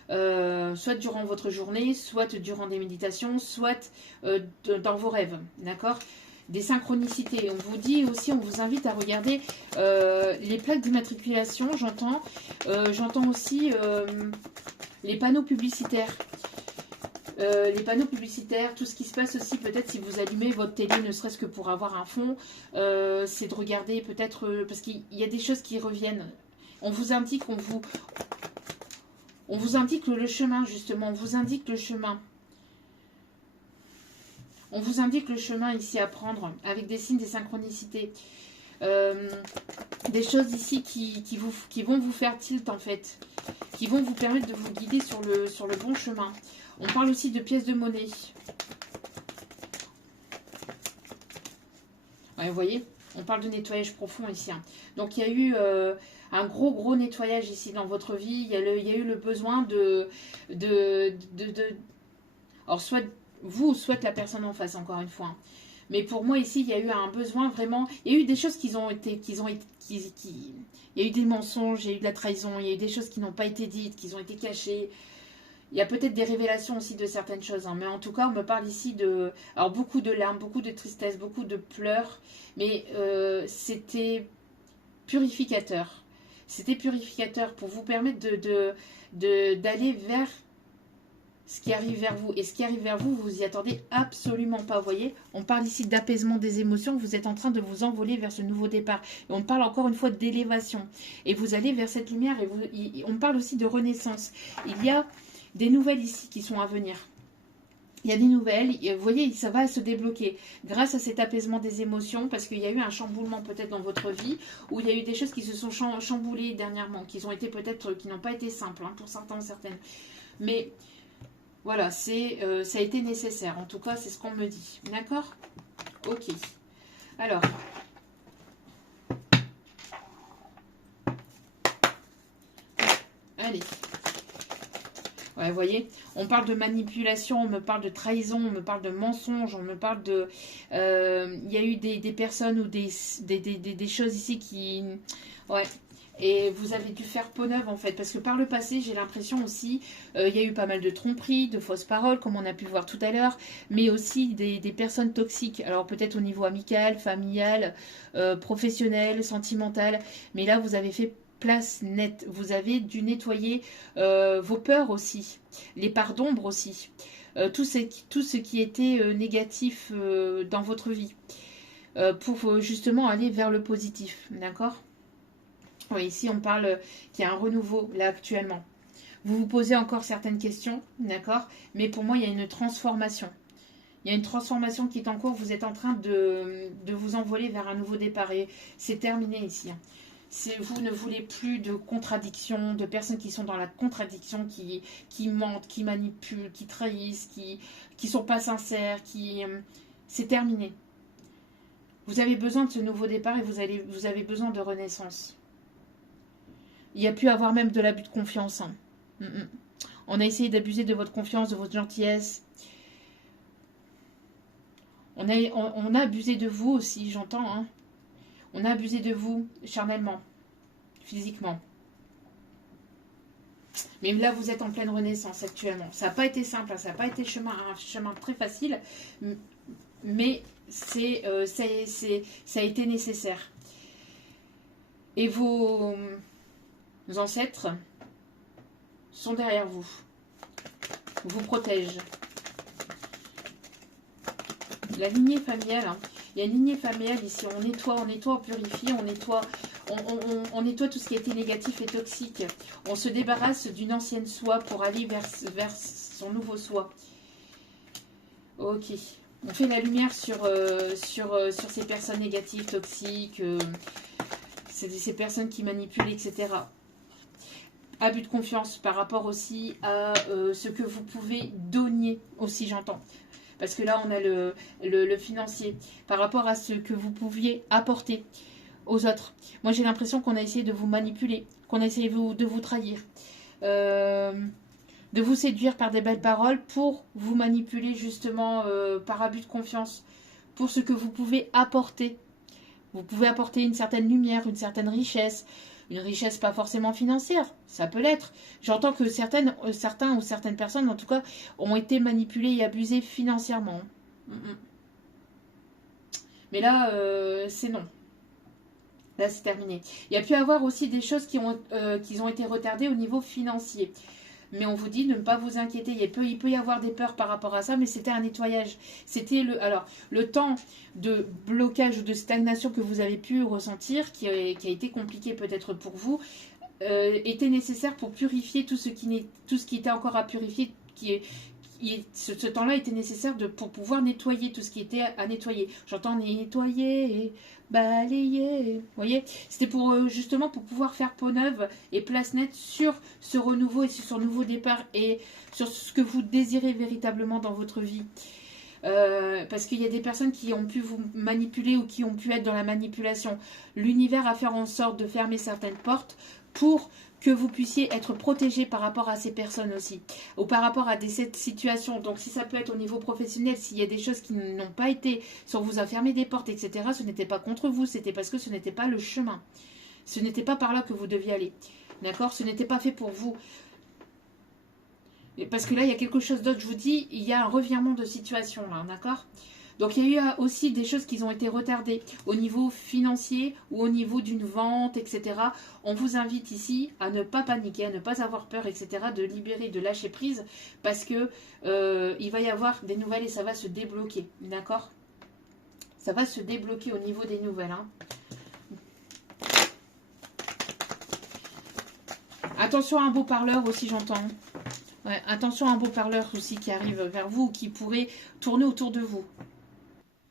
soit durant votre journée, soit durant des méditations, soit dans vos rêves, d'accord ? Des synchronicités. On vous dit aussi, on vous invite à regarder les plaques d'immatriculation, j'entends aussi les panneaux publicitaires. Les panneaux publicitaires, tout ce qui se passe aussi, peut-être si vous allumez votre télé, ne serait-ce que pour avoir un fond, c'est de regarder peut-être, parce qu'il y a des choses qui reviennent. On vous indique, on vous indique le chemin, justement, on vous indique le chemin. On vous indique le chemin ici à prendre, avec des signes, des synchronicités. Des choses ici qui vont vous faire tilt, en fait. Qui vont vous permettre de vous guider sur le bon chemin. On parle aussi de pièces de monnaie. Ouais, vous voyez, on parle de nettoyage profond ici. Hein. Donc, il y a eu un gros nettoyage ici dans votre vie. Il y a eu le besoin alors, soit vous, soit la personne en face, encore une fois. Hein. Mais pour moi, ici, il y a eu un besoin vraiment... Il y a eu des choses il y a eu des mensonges, il y a eu de la trahison, il y a eu des choses qui n'ont pas été dites, qui ont été cachées. Il y a peut-être des révélations aussi de certaines choses. Hein. Mais en tout cas, on me parle ici de... Alors, beaucoup de larmes, beaucoup de tristesse, beaucoup de pleurs. Mais c'était purificateur. C'était purificateur pour vous permettre d'aller vers... ce qui arrive vers vous. Et ce qui arrive vers vous, vous y attendez absolument pas. Vous voyez, on parle ici d'apaisement des émotions. Vous êtes en train de vous envoler vers ce nouveau départ. Et on parle encore une fois d'élévation. Et vous allez vers cette lumière. Et on parle aussi de renaissance. Il y a des nouvelles ici qui sont à venir. Il y a des nouvelles. Vous voyez, ça va se débloquer grâce à cet apaisement des émotions. Parce qu'il y a eu un chamboulement peut-être dans votre vie. Où il y a eu des choses qui se sont chamboulées dernièrement. Qui ont été peut-être, qui n'ont pas été simples hein, pour certains, certaines. Mais voilà, ça a été nécessaire. En tout cas, c'est ce qu'on me dit. D'accord? Ok. Alors, allez. Ouais, vous voyez, on parle de manipulation, on me parle de trahison, on me parle de mensonge, on me parle de... Il y a eu des personnes ou des choses ici qui... Ouais. Et vous avez dû faire peau neuve en fait, parce que par le passé, j'ai l'impression aussi, il y a eu pas mal de tromperies, de fausses paroles, comme on a pu voir tout à l'heure, mais aussi des personnes toxiques. Alors peut-être au niveau amical, familial, professionnel, sentimental, mais là vous avez fait place nette. Vous avez dû nettoyer vos peurs aussi, les parts d'ombre aussi, tout ce qui était négatif dans votre vie, pour justement aller vers le positif, d'accord? Oui, ici on parle qu'il y a un renouveau là actuellement. Vous vous posez encore certaines questions, d'accord? Mais pour moi, il y a une transformation. Il y a une transformation qui est en cours. Vous êtes en train de vous envoler vers un nouveau départ. Et c'est terminé ici. Vous ne voulez plus de contradictions, de personnes qui sont dans la contradiction, qui mentent, qui manipulent, qui trahissent, qui sont pas sincères, c'est terminé. Vous avez besoin de ce nouveau départ et vous avez besoin de renaissance. Il y a pu avoir même de l'abus de confiance. Hein. On a essayé d'abuser de votre confiance, de votre gentillesse. On a abusé de vous aussi, j'entends. Hein. On a abusé de vous charnellement, physiquement. Mais là, vous êtes en pleine renaissance actuellement. Ça n'a pas été simple, ça n'a pas été un chemin très facile, mais ça a été nécessaire. Et vos ancêtres sont derrière vous, vous protègent. La lignée familiale, hein. Il y a une lignée familiale ici, on nettoie, on purifie, on nettoie tout ce qui a été négatif et toxique. On se débarrasse d'une ancienne soi pour aller vers son nouveau soi. Ok. On fait la lumière sur ces personnes négatives, toxiques, ces personnes qui manipulent, etc. Abus de confiance par rapport aussi à ce que vous pouvez donner aussi, j'entends. Parce que là, on a le financier. Par rapport à ce que vous pouviez apporter aux autres. Moi, j'ai l'impression qu'on a essayé de vous manipuler, qu'on a essayé de vous trahir, de vous séduire par des belles paroles pour vous manipuler justement par abus de confiance, pour ce que vous pouvez apporter. Vous pouvez apporter une certaine lumière, une certaine richesse. Une richesse pas forcément financière, ça peut l'être. J'entends que certains ou certaines personnes, en tout cas, ont été manipulées et abusées financièrement. Mais là, c'est non. Là, c'est terminé. Il y a pu avoir aussi des choses qui ont été retardées au niveau financier. Mais on vous dit de ne pas vous inquiéter. Il peut y avoir des peurs par rapport à ça, mais c'était un nettoyage. C'était le temps de blocage ou de stagnation que vous avez pu ressentir, qui a été compliqué peut-être pour vous, était nécessaire pour purifier tout ce qui était encore à purifier, ce temps-là était nécessaire pour pouvoir nettoyer tout ce qui était à nettoyer. J'entends nettoyer et balayer. Vous voyez, c'était pour justement pour pouvoir faire peau neuve et place nette sur ce renouveau et sur ce nouveau départ et sur ce que vous désirez véritablement dans votre vie. Parce qu'il y a des personnes qui ont pu vous manipuler ou qui ont pu être dans la manipulation. L'univers a fait en sorte de fermer certaines portes pour que vous puissiez être protégé par rapport à ces personnes aussi, ou par rapport à cette situation. Donc si ça peut être au niveau professionnel, s'il y a des choses qui n'ont pas été, si on vous a fermé des portes, etc., ce n'était pas contre vous, c'était parce que ce n'était pas le chemin. Ce n'était pas par là que vous deviez aller. D'accord? Ce n'était pas fait pour vous. Parce que là, il y a quelque chose d'autre, je vous dis, il y a un revirement de situation là, d'accord? Donc il y a eu aussi des choses qui ont été retardées au niveau financier ou au niveau d'une vente, etc. On vous invite ici à ne pas paniquer, à ne pas avoir peur, etc. De libérer, de lâcher prise parce que il va y avoir des nouvelles et ça va se débloquer, d'accord? Ça va se débloquer au niveau des nouvelles. Hein. Attention à un beau parleur aussi, j'entends. Ouais, attention à un beau parleur aussi qui arrive vers vous ou qui pourrait tourner autour de vous.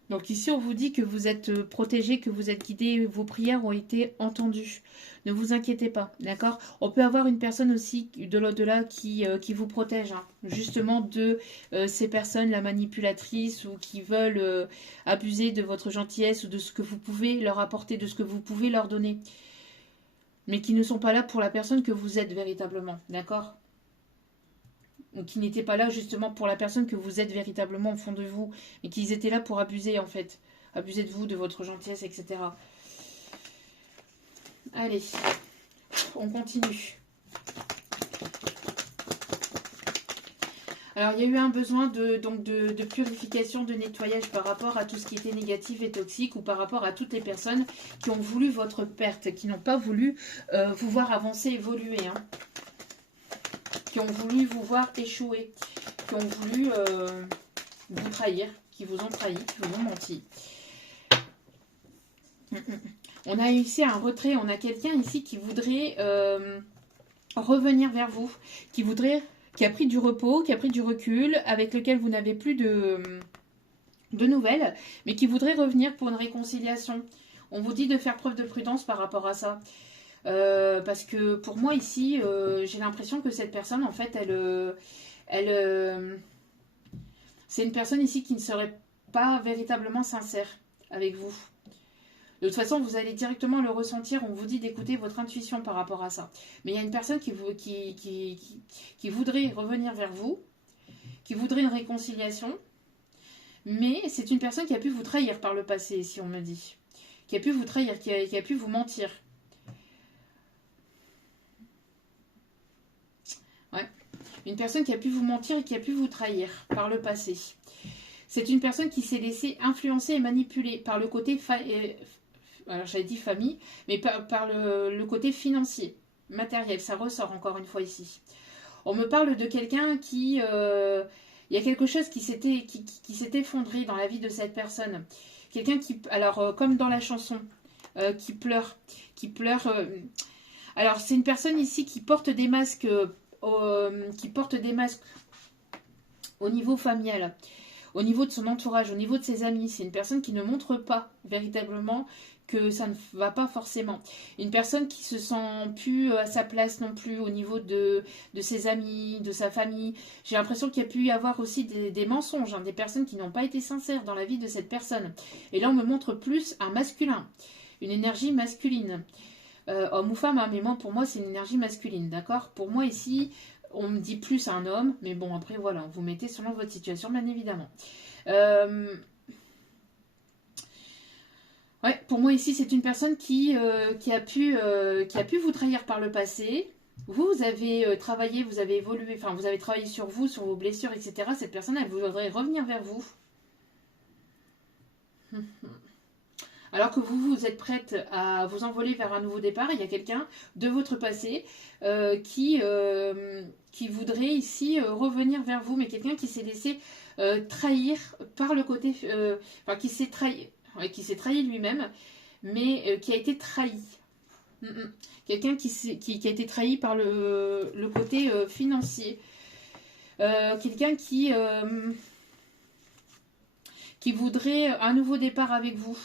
Donc ici, on vous dit que vous êtes protégé, que vous êtes guidé, vos prières ont été entendues. Ne vous inquiétez pas, d'accord? On peut avoir une personne aussi de l'au-delà qui vous protège, hein, justement de ces personnes, la manipulatrice, ou qui veulent abuser de votre gentillesse ou de ce que vous pouvez leur apporter, de ce que vous pouvez leur donner. Mais qui ne sont pas là pour la personne que vous êtes véritablement, d'accord? Ou qui n'étaient pas là justement pour la personne que vous êtes véritablement au fond de vous, mais qu'ils étaient là pour abuser en fait. Abuser de vous, de votre gentillesse, etc. Allez, on continue. Alors, il y a eu un besoin de purification, de nettoyage par rapport à tout ce qui était négatif et toxique, ou par rapport à toutes les personnes qui ont voulu votre perte, qui n'ont pas voulu vous voir avancer, évoluer, hein, qui ont voulu vous voir échouer, qui ont voulu vous trahir, qui vous ont trahi, qui vous ont menti. On a ici un retrait, on a quelqu'un ici qui voudrait revenir vers vous, qui a pris du repos, qui a pris du recul, avec lequel vous n'avez plus de nouvelles, mais qui voudrait revenir pour une réconciliation. On vous dit de faire preuve de prudence par rapport à ça. Parce que pour moi ici, j'ai l'impression que cette personne, en fait, c'est une personne ici qui ne serait pas véritablement sincère avec vous. De toute façon, vous allez directement le ressentir. On vous dit d'écouter votre intuition par rapport à ça. Mais il y a une personne qui voudrait revenir vers vous, qui voudrait une réconciliation, mais c'est une personne qui a pu vous trahir par le passé, si on me dit. Qui a pu vous trahir, qui a pu vous mentir. Ouais. Une personne qui a pu vous mentir et qui a pu vous trahir par le passé. C'est une personne qui s'est laissée influencer et manipuler par le côté alors j'avais dit famille, mais par le côté financier, matériel, ça ressort encore une fois ici. On me parle de quelqu'un qui... il y a quelque chose qui s'est effondré dans la vie de cette personne. Quelqu'un qui... Alors, comme dans la chanson, qui pleure. Alors, c'est une personne ici qui porte des masques, au niveau familial. Au niveau de son entourage, au niveau de ses amis. C'est une personne qui ne montre pas véritablement que ça ne va pas forcément. Une personne qui se sent plus à sa place non plus au niveau de ses amis, de sa famille. J'ai l'impression qu'il y a pu y avoir aussi des mensonges, hein, des personnes qui n'ont pas été sincères dans la vie de cette personne. Et là, on me montre plus un masculin, une énergie masculine. Homme ou femme, hein, mais pour moi, c'est une énergie masculine, d'accord? Pour moi, ici, on me dit plus un homme, mais bon, après, voilà, vous mettez selon votre situation, bien évidemment. Ouais, pour moi ici, c'est une personne qui a pu vous trahir par le passé. Vous avez travaillé, vous avez évolué, enfin, vous avez travaillé sur vous, sur vos blessures, etc. Cette personne, elle voudrait revenir vers vous. Alors que vous êtes prête à vous envoler vers un nouveau départ, il y a quelqu'un de votre passé qui voudrait ici revenir vers vous, mais quelqu'un qui s'est laissé trahir par le côté... enfin, qui s'est trahi lui-même, mais qui a été trahi. Quelqu'un qui a été trahi par le côté financier. Quelqu'un qui voudrait un nouveau départ avec vous.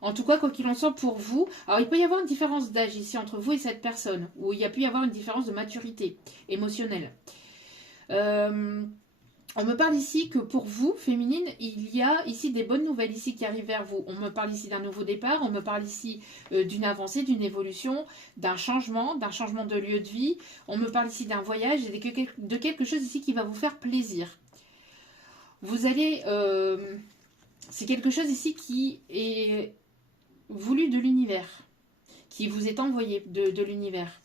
En tout cas, quoi qu'il en soit pour vous, alors il peut y avoir une différence d'âge ici entre vous et cette personne, où il y a pu y avoir une différence de maturité émotionnelle. On me parle ici que pour vous, féminine, il y a ici des bonnes nouvelles ici qui arrivent vers vous. On me parle ici d'un nouveau départ, on me parle ici d'une avancée, d'une évolution, d'un changement de lieu de vie. On me parle ici d'un voyage et de quelque chose ici qui va vous faire plaisir. Vous allez... c'est quelque chose ici qui est voulu de l'univers, qui vous est envoyé de l'univers,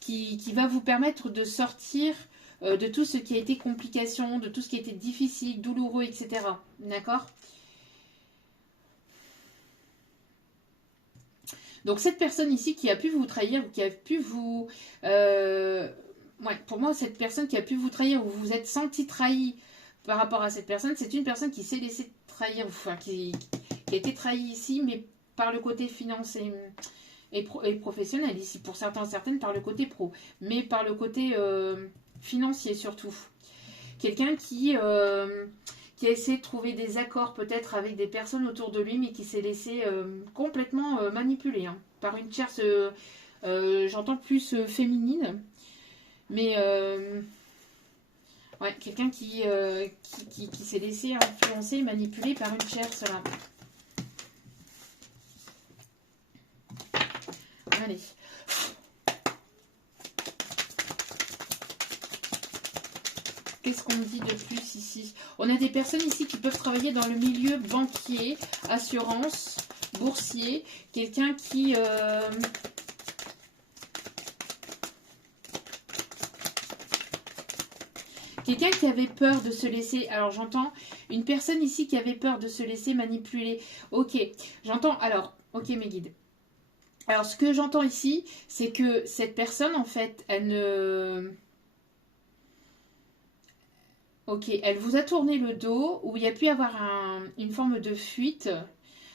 qui va vous permettre de sortir de tout ce qui a été complication, de tout ce qui a été difficile, douloureux, etc. D'accord? Donc cette personne ici qui a pu vous trahir, qui a pu vous... ouais, pour moi, cette personne qui a pu vous trahir, ou vous vous êtes senti trahi par rapport à cette personne, c'est une personne qui s'est laissée trahir, enfin qui a été trahie ici, mais par le côté financier et professionnel ici, pour certaines par le côté pro, mais par le côté financier surtout. Quelqu'un qui qui a essayé de trouver des accords peut-être avec des personnes autour de lui, mais qui s'est laissé complètement manipuler hein, par une tierce, j'entends plus féminine, mais ouais, quelqu'un qui s'est laissé influencer, manipuler par une tierce là. Allez. Qu'est-ce qu'on me dit de plus ici? On a des personnes ici qui peuvent travailler dans le milieu banquier, assurance, boursier. Quelqu'un qui... Quelqu'un qui avait peur de se laisser... Alors j'entends une personne ici qui avait peur de se laisser manipuler. Ok, j'entends... Alors, ok mes guides. Alors ce que j'entends ici, c'est que cette personne en fait, elle ne... Ok, elle vous a tourné le dos, où il y a pu y avoir une forme de fuite,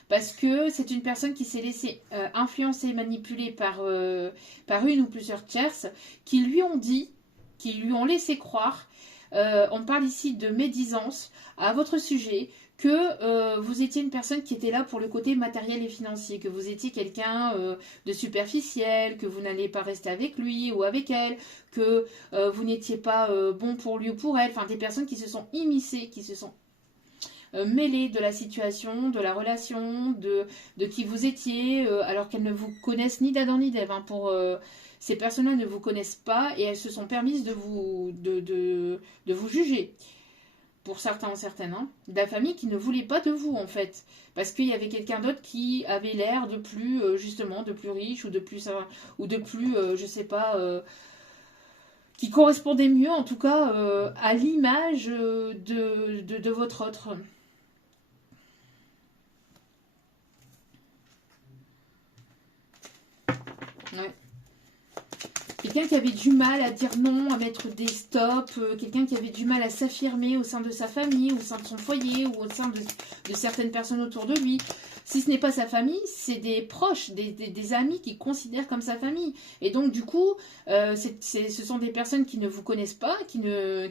parce que c'est une personne qui s'est laissée influencer, manipuler par une ou plusieurs tierces, qui lui ont dit, qui lui ont laissé croire, on parle ici de médisance à votre sujet, que vous étiez une personne qui était là pour le côté matériel et financier, que vous étiez quelqu'un de superficiel, que vous n'allez pas rester avec lui ou avec elle, que vous n'étiez pas bon pour lui ou pour elle, enfin des personnes qui se sont immiscées, qui se sont mêlées de la situation, de la relation, de qui vous étiez, alors qu'elles ne vous connaissent ni d'Adam ni d'Ève. Hein, ces personnes-là ne vous connaissent pas et elles se sont permises de vous juger. Pour certains ou certaines, hein, de la famille qui ne voulait pas de vous en fait, parce qu'il y avait quelqu'un d'autre qui avait l'air de plus justement de plus riche ou de plus je sais pas, qui correspondait mieux en tout cas à l'image de votre autre. Ouais. Quelqu'un qui avait du mal à dire non, à mettre des stops, quelqu'un qui avait du mal à s'affirmer au sein de sa famille, au sein de son foyer, ou au sein de certaines personnes autour de lui. Si ce n'est pas sa famille, c'est des proches, des amis qui considèrent comme sa famille. Et donc du coup, ce sont des personnes qui ne vous connaissent pas, qui ne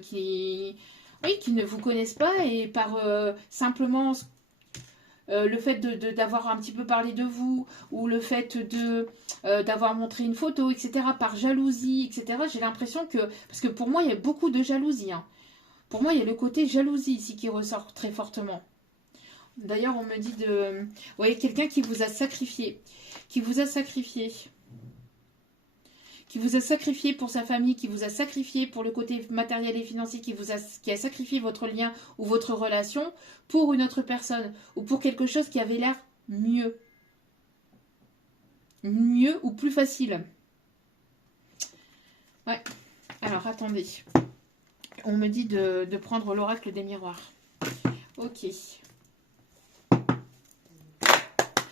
vous connaissent pas, et par simplement le fait d'avoir un petit peu parlé de vous, ou le fait d'avoir montré une photo, etc., par jalousie, etc., j'ai l'impression que... Parce que pour moi, il y a beaucoup de jalousie. Hein. Pour moi, il y a le côté jalousie ici qui ressort très fortement. D'ailleurs, on me dit de... Vous voyez, quelqu'un qui vous a sacrifié. Qui vous a sacrifié. Qui vous a sacrifié pour sa famille, qui vous a sacrifié pour le côté matériel et financier, qui a sacrifié votre lien ou votre relation pour une autre personne ou pour quelque chose qui avait l'air mieux. Mieux ou plus facile. Ouais. Alors, attendez. On me dit de prendre l'oracle des miroirs. Ok.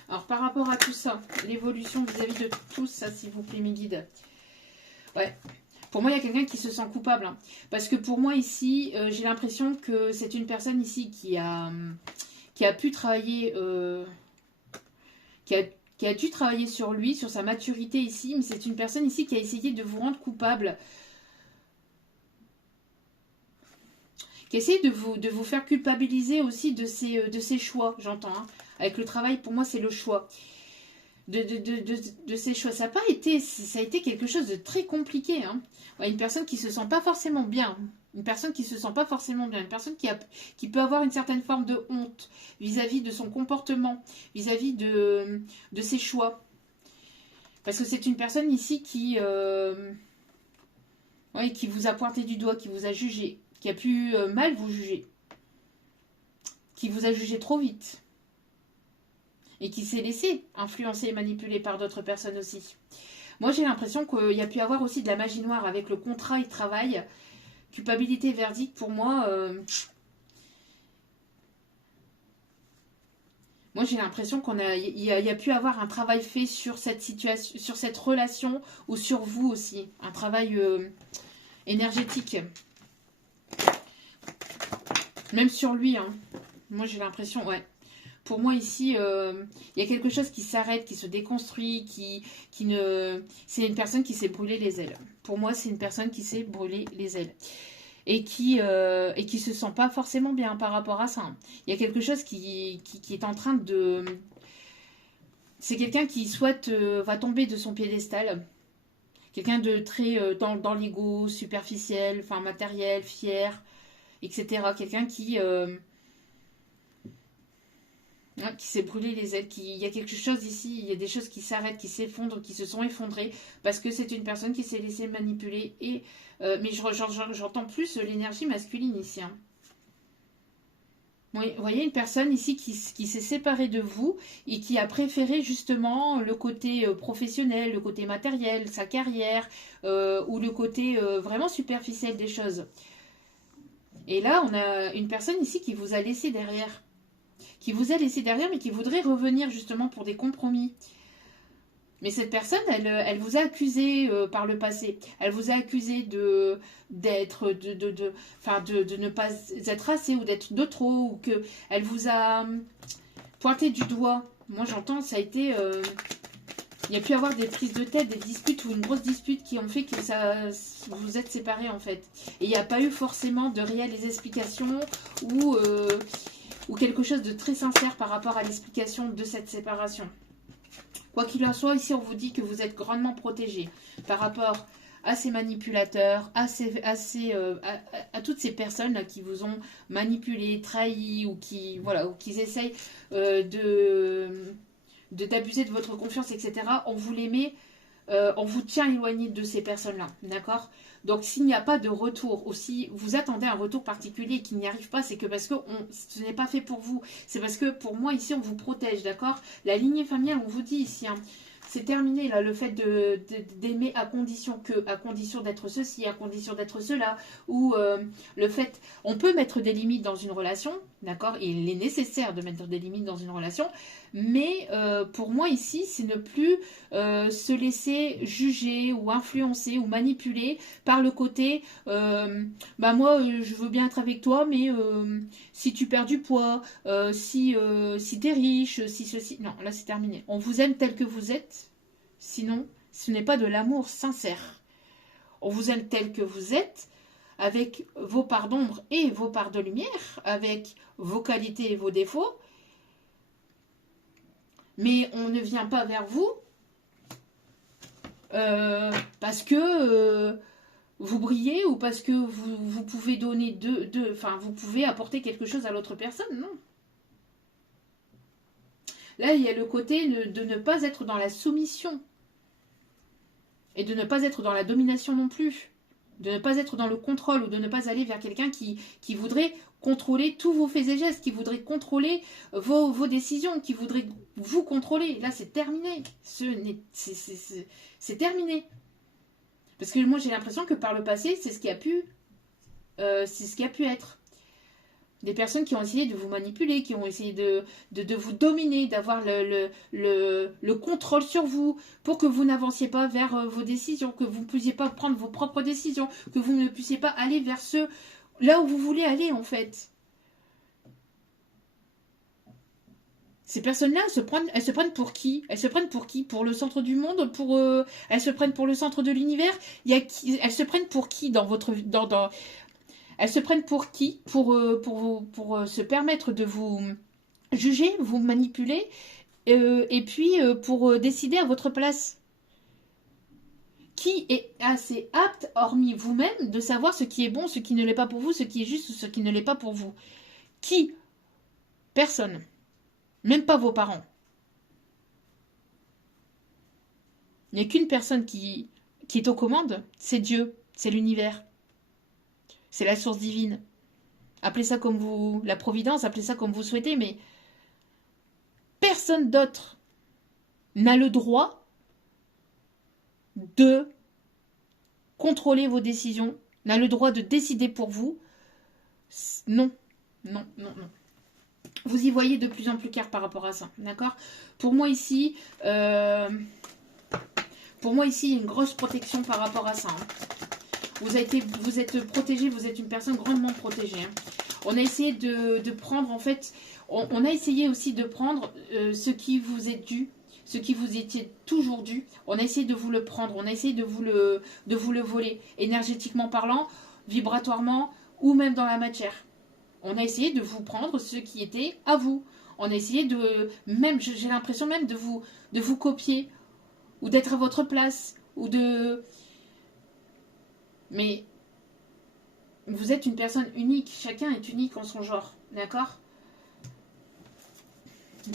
Alors, par rapport à tout ça, l'évolution vis-à-vis de tout ça, s'il vous plaît, mes guides. Ouais. Pour moi, il y a quelqu'un qui se sent coupable. Hein. Parce que pour moi, ici, j'ai l'impression que c'est une personne ici qui a pu travailler... qui a dû travailler sur lui, sur sa maturité ici. Mais c'est une personne ici qui a essayé de vous rendre coupable. Qui a essayé de vous faire culpabiliser aussi de ses choix, j'entends. Hein. Avec le travail, pour moi, c'est le choix. De ses choix. Ça a été quelque chose de très compliqué. Hein. Ouais, une personne qui se sent pas forcément bien. Une personne qui se sent pas forcément bien. Une personne qui peut avoir une certaine forme de honte vis-à-vis de son comportement, vis-à-vis de ses choix. Parce que c'est une personne ici qui vous a pointé du doigt, qui vous a jugé, qui a pu mal vous juger, qui vous a jugé trop vite. Et qui s'est laissé influencer et manipuler par d'autres personnes aussi. Moi, j'ai l'impression qu'il y a pu avoir aussi de la magie noire avec le contrat et le travail. Culpabilité, verdict, pour moi... Moi, j'ai l'impression qu'il y a pu avoir un travail fait sur cette situation, sur cette relation, ou sur vous aussi. Un travail énergétique. Même sur lui. Hein. Moi, j'ai l'impression, ouais. Pour moi, ici, il y a quelque chose qui s'arrête, qui se déconstruit, qui ne... C'est une personne qui s'est brûlé les ailes. Pour moi, c'est une personne qui s'est brûlé les ailes. et qui se sent pas forcément bien par rapport à ça. Il y a quelque chose qui est en train de... C'est quelqu'un qui souhaite, va tomber de son piédestal. Quelqu'un de très dans l'ego, superficiel, enfin matériel, fier, etc. Quelqu'un qui s'est brûlé les ailes. Il y a quelque chose ici, il y a des choses qui s'arrêtent, qui s'effondrent, qui se sont effondrées, parce que c'est une personne qui s'est laissée manipuler. Mais j'entends plus l'énergie masculine ici. Hein. Oui, vous voyez une personne ici qui s'est séparée de vous et qui a préféré justement le côté professionnel, le côté matériel, sa carrière, ou le côté vraiment superficiel des choses. Et là, on a une personne ici qui vous a laissé derrière. Qui vous a laissé derrière, mais qui voudrait revenir justement pour des compromis. Mais cette personne, elle vous a accusé par le passé. Elle vous a accusé de ne pas être assez ou d'être de trop, ou que elle vous a pointé du doigt. Moi, j'entends, ça a été... il y a pu avoir des prises de tête, des disputes ou une grosse dispute qui ont fait que vous êtes séparés en fait. Et il n'y a pas eu forcément de réelles explications ou quelque chose de très sincère par rapport à l'explication de cette séparation. Quoi qu'il en soit, ici on vous dit que vous êtes grandement protégé par rapport à ces manipulateurs, à toutes ces personnes là qui vous ont manipulé, trahi ou qui essayent d'abuser de votre confiance, etc. On vous les met, on vous tient éloigné de ces personnes-là, d'accord? Donc s'il n'y a pas de retour, ou si vous attendez un retour particulier et qu'il n'y arrive pas, c'est que parce que ce n'est pas fait pour vous. C'est parce que pour moi ici on vous protège, d'accord? La lignée familiale, on vous dit ici, hein, c'est terminé là, le fait d'aimer à condition d'être ceci, à condition d'être cela, ou le fait, on peut mettre des limites dans une relation, d'accord? Il est nécessaire de mettre des limites dans une relation, mais pour moi ici, c'est ne plus se laisser juger ou influencer ou manipuler par le côté, moi je veux bien être avec toi, mais si tu perds du poids, si t'es riche, si ceci, non, là c'est terminé. On vous aime tel que vous êtes, sinon ce n'est pas de l'amour sincère. On vous aime tel que vous êtes, avec vos parts d'ombre et vos parts de lumière, avec vos qualités et vos défauts, mais on ne vient pas vers vous parce que vous brillez ou parce que vous pouvez donner vous pouvez apporter quelque chose à l'autre personne, non. Là, il y a le côté de ne pas être dans la soumission et de ne pas être dans la domination non plus, de ne pas être dans le contrôle ou de ne pas aller vers quelqu'un qui voudrait contrôler tous vos faits et gestes, qui voudrait contrôler vos décisions, qui voudrait vous contrôler. Là, c'est terminé. C'est terminé. Parce que moi, j'ai l'impression que par le passé, c'est ce qui a pu être. Des personnes qui ont essayé de vous manipuler, qui ont essayé de vous dominer, d'avoir le contrôle sur vous, pour que vous n'avanciez pas vers vos décisions, que vous ne puissiez pas prendre vos propres décisions, que vous ne puissiez pas aller vers là où vous voulez aller en fait. Ces personnes-là, elles se prennent pour qui? Elles se prennent pour qui? Pour le centre du monde? Elles se prennent pour le centre de l'univers? Elles se prennent pour qui dans votre... Elles se prennent pour qui pour se permettre de vous juger, vous manipuler, et puis pour décider à votre place. Qui est assez apte, hormis vous-même, de savoir ce qui est bon, ce qui ne l'est pas pour vous, ce qui est juste ou ce qui ne l'est pas pour vous? Qui? Personne. Même pas vos parents. Il n'y a qu'une personne qui est aux commandes, c'est Dieu, c'est l'univers. C'est la source divine. Appelez ça comme vous... La providence, appelez ça comme vous souhaitez, mais personne d'autre n'a le droit de contrôler vos décisions, n'a le droit de décider pour vous. Non, non, non, non. Vous y voyez de plus en plus clair par rapport à ça, d'accord? Pour moi ici, il y a une grosse protection par rapport à ça. Hein. Vous êtes protégé, vous êtes une personne grandement protégée. Hein. On a essayé de prendre, en fait, on a essayé aussi de prendre ce qui vous est dû, ce qui vous était toujours dû. On a essayé de vous le prendre, on a essayé de vous le voler. Énergétiquement parlant, vibratoirement ou même dans la matière. On a essayé de vous prendre ce qui était à vous. On a essayé de, même, j'ai l'impression même de vous copier, ou d'être à votre place, ou de... Mais vous êtes une personne unique, chacun est unique en son genre, d'accord?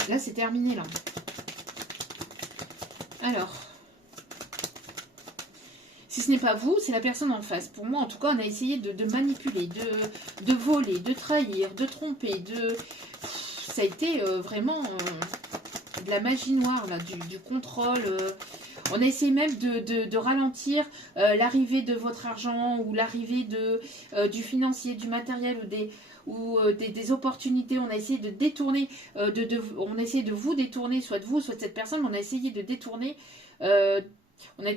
Là, c'est terminé, là. Alors, si ce n'est pas vous, c'est la personne en face. Pour moi, en tout cas, on a essayé de manipuler, de voler, de trahir, de tromper, ça a été vraiment de la magie noire, là, du contrôle. On a essayé même de ralentir l'arrivée de votre argent ou l'arrivée du financier, du matériel ou des opportunités. On a essayé de détourner, on a essayé de vous détourner, soit de vous, soit de cette personne. On a essayé de détourner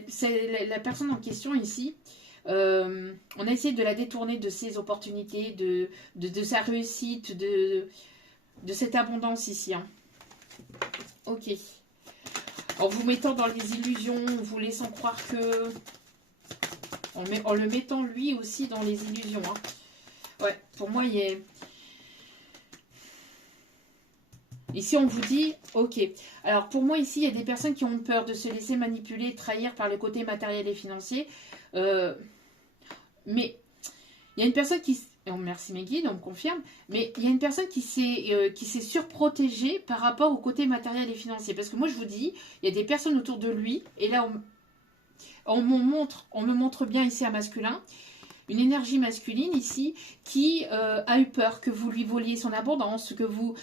c'est la personne en question ici. On a essayé de la détourner de ses opportunités, de sa réussite, de cette abondance ici. Hein. Ok. En vous mettant dans les illusions, en vous laissant croire que... En le mettant lui aussi dans les illusions. Hein. Ouais, pour moi, il est... Ici, on vous dit, ok. Alors, pour moi, ici, il y a des personnes qui ont peur de se laisser manipuler, trahir par le côté matériel et financier. Mais il y a une personne qui... Oh, merci mes guides, on me confirme. Mais il y a une personne qui s'est surprotégée par rapport au côté matériel et financier. Parce que moi, je vous dis, il y a des personnes autour de lui. Et là, on me montre bien ici un masculin. Une énergie masculine ici qui a eu peur que vous lui voliez son abondance, que vous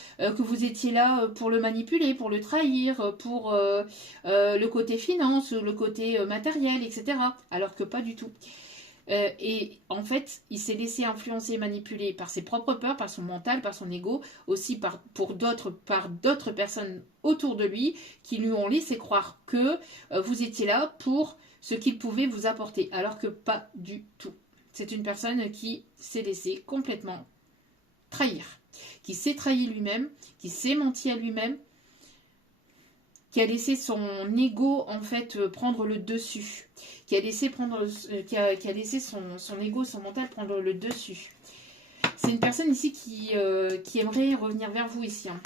étiez là pour le manipuler, pour le trahir, pour le côté finance, le côté matériel, etc. Alors que pas du tout. Et en fait, il s'est laissé influencer et manipuler par ses propres peurs, par son mental, par son ego, aussi par d'autres personnes autour de lui qui lui ont laissé croire que vous étiez là pour ce qu'il pouvait vous apporter, alors que pas du tout. C'est une personne qui s'est laissé complètement trahir, qui s'est trahi lui-même, qui s'est menti à lui-même, qui a laissé son ego en fait prendre le dessus, qui a laissé son ego, son mental prendre le dessus. C'est une personne ici qui aimerait revenir vers vous ici. Hein.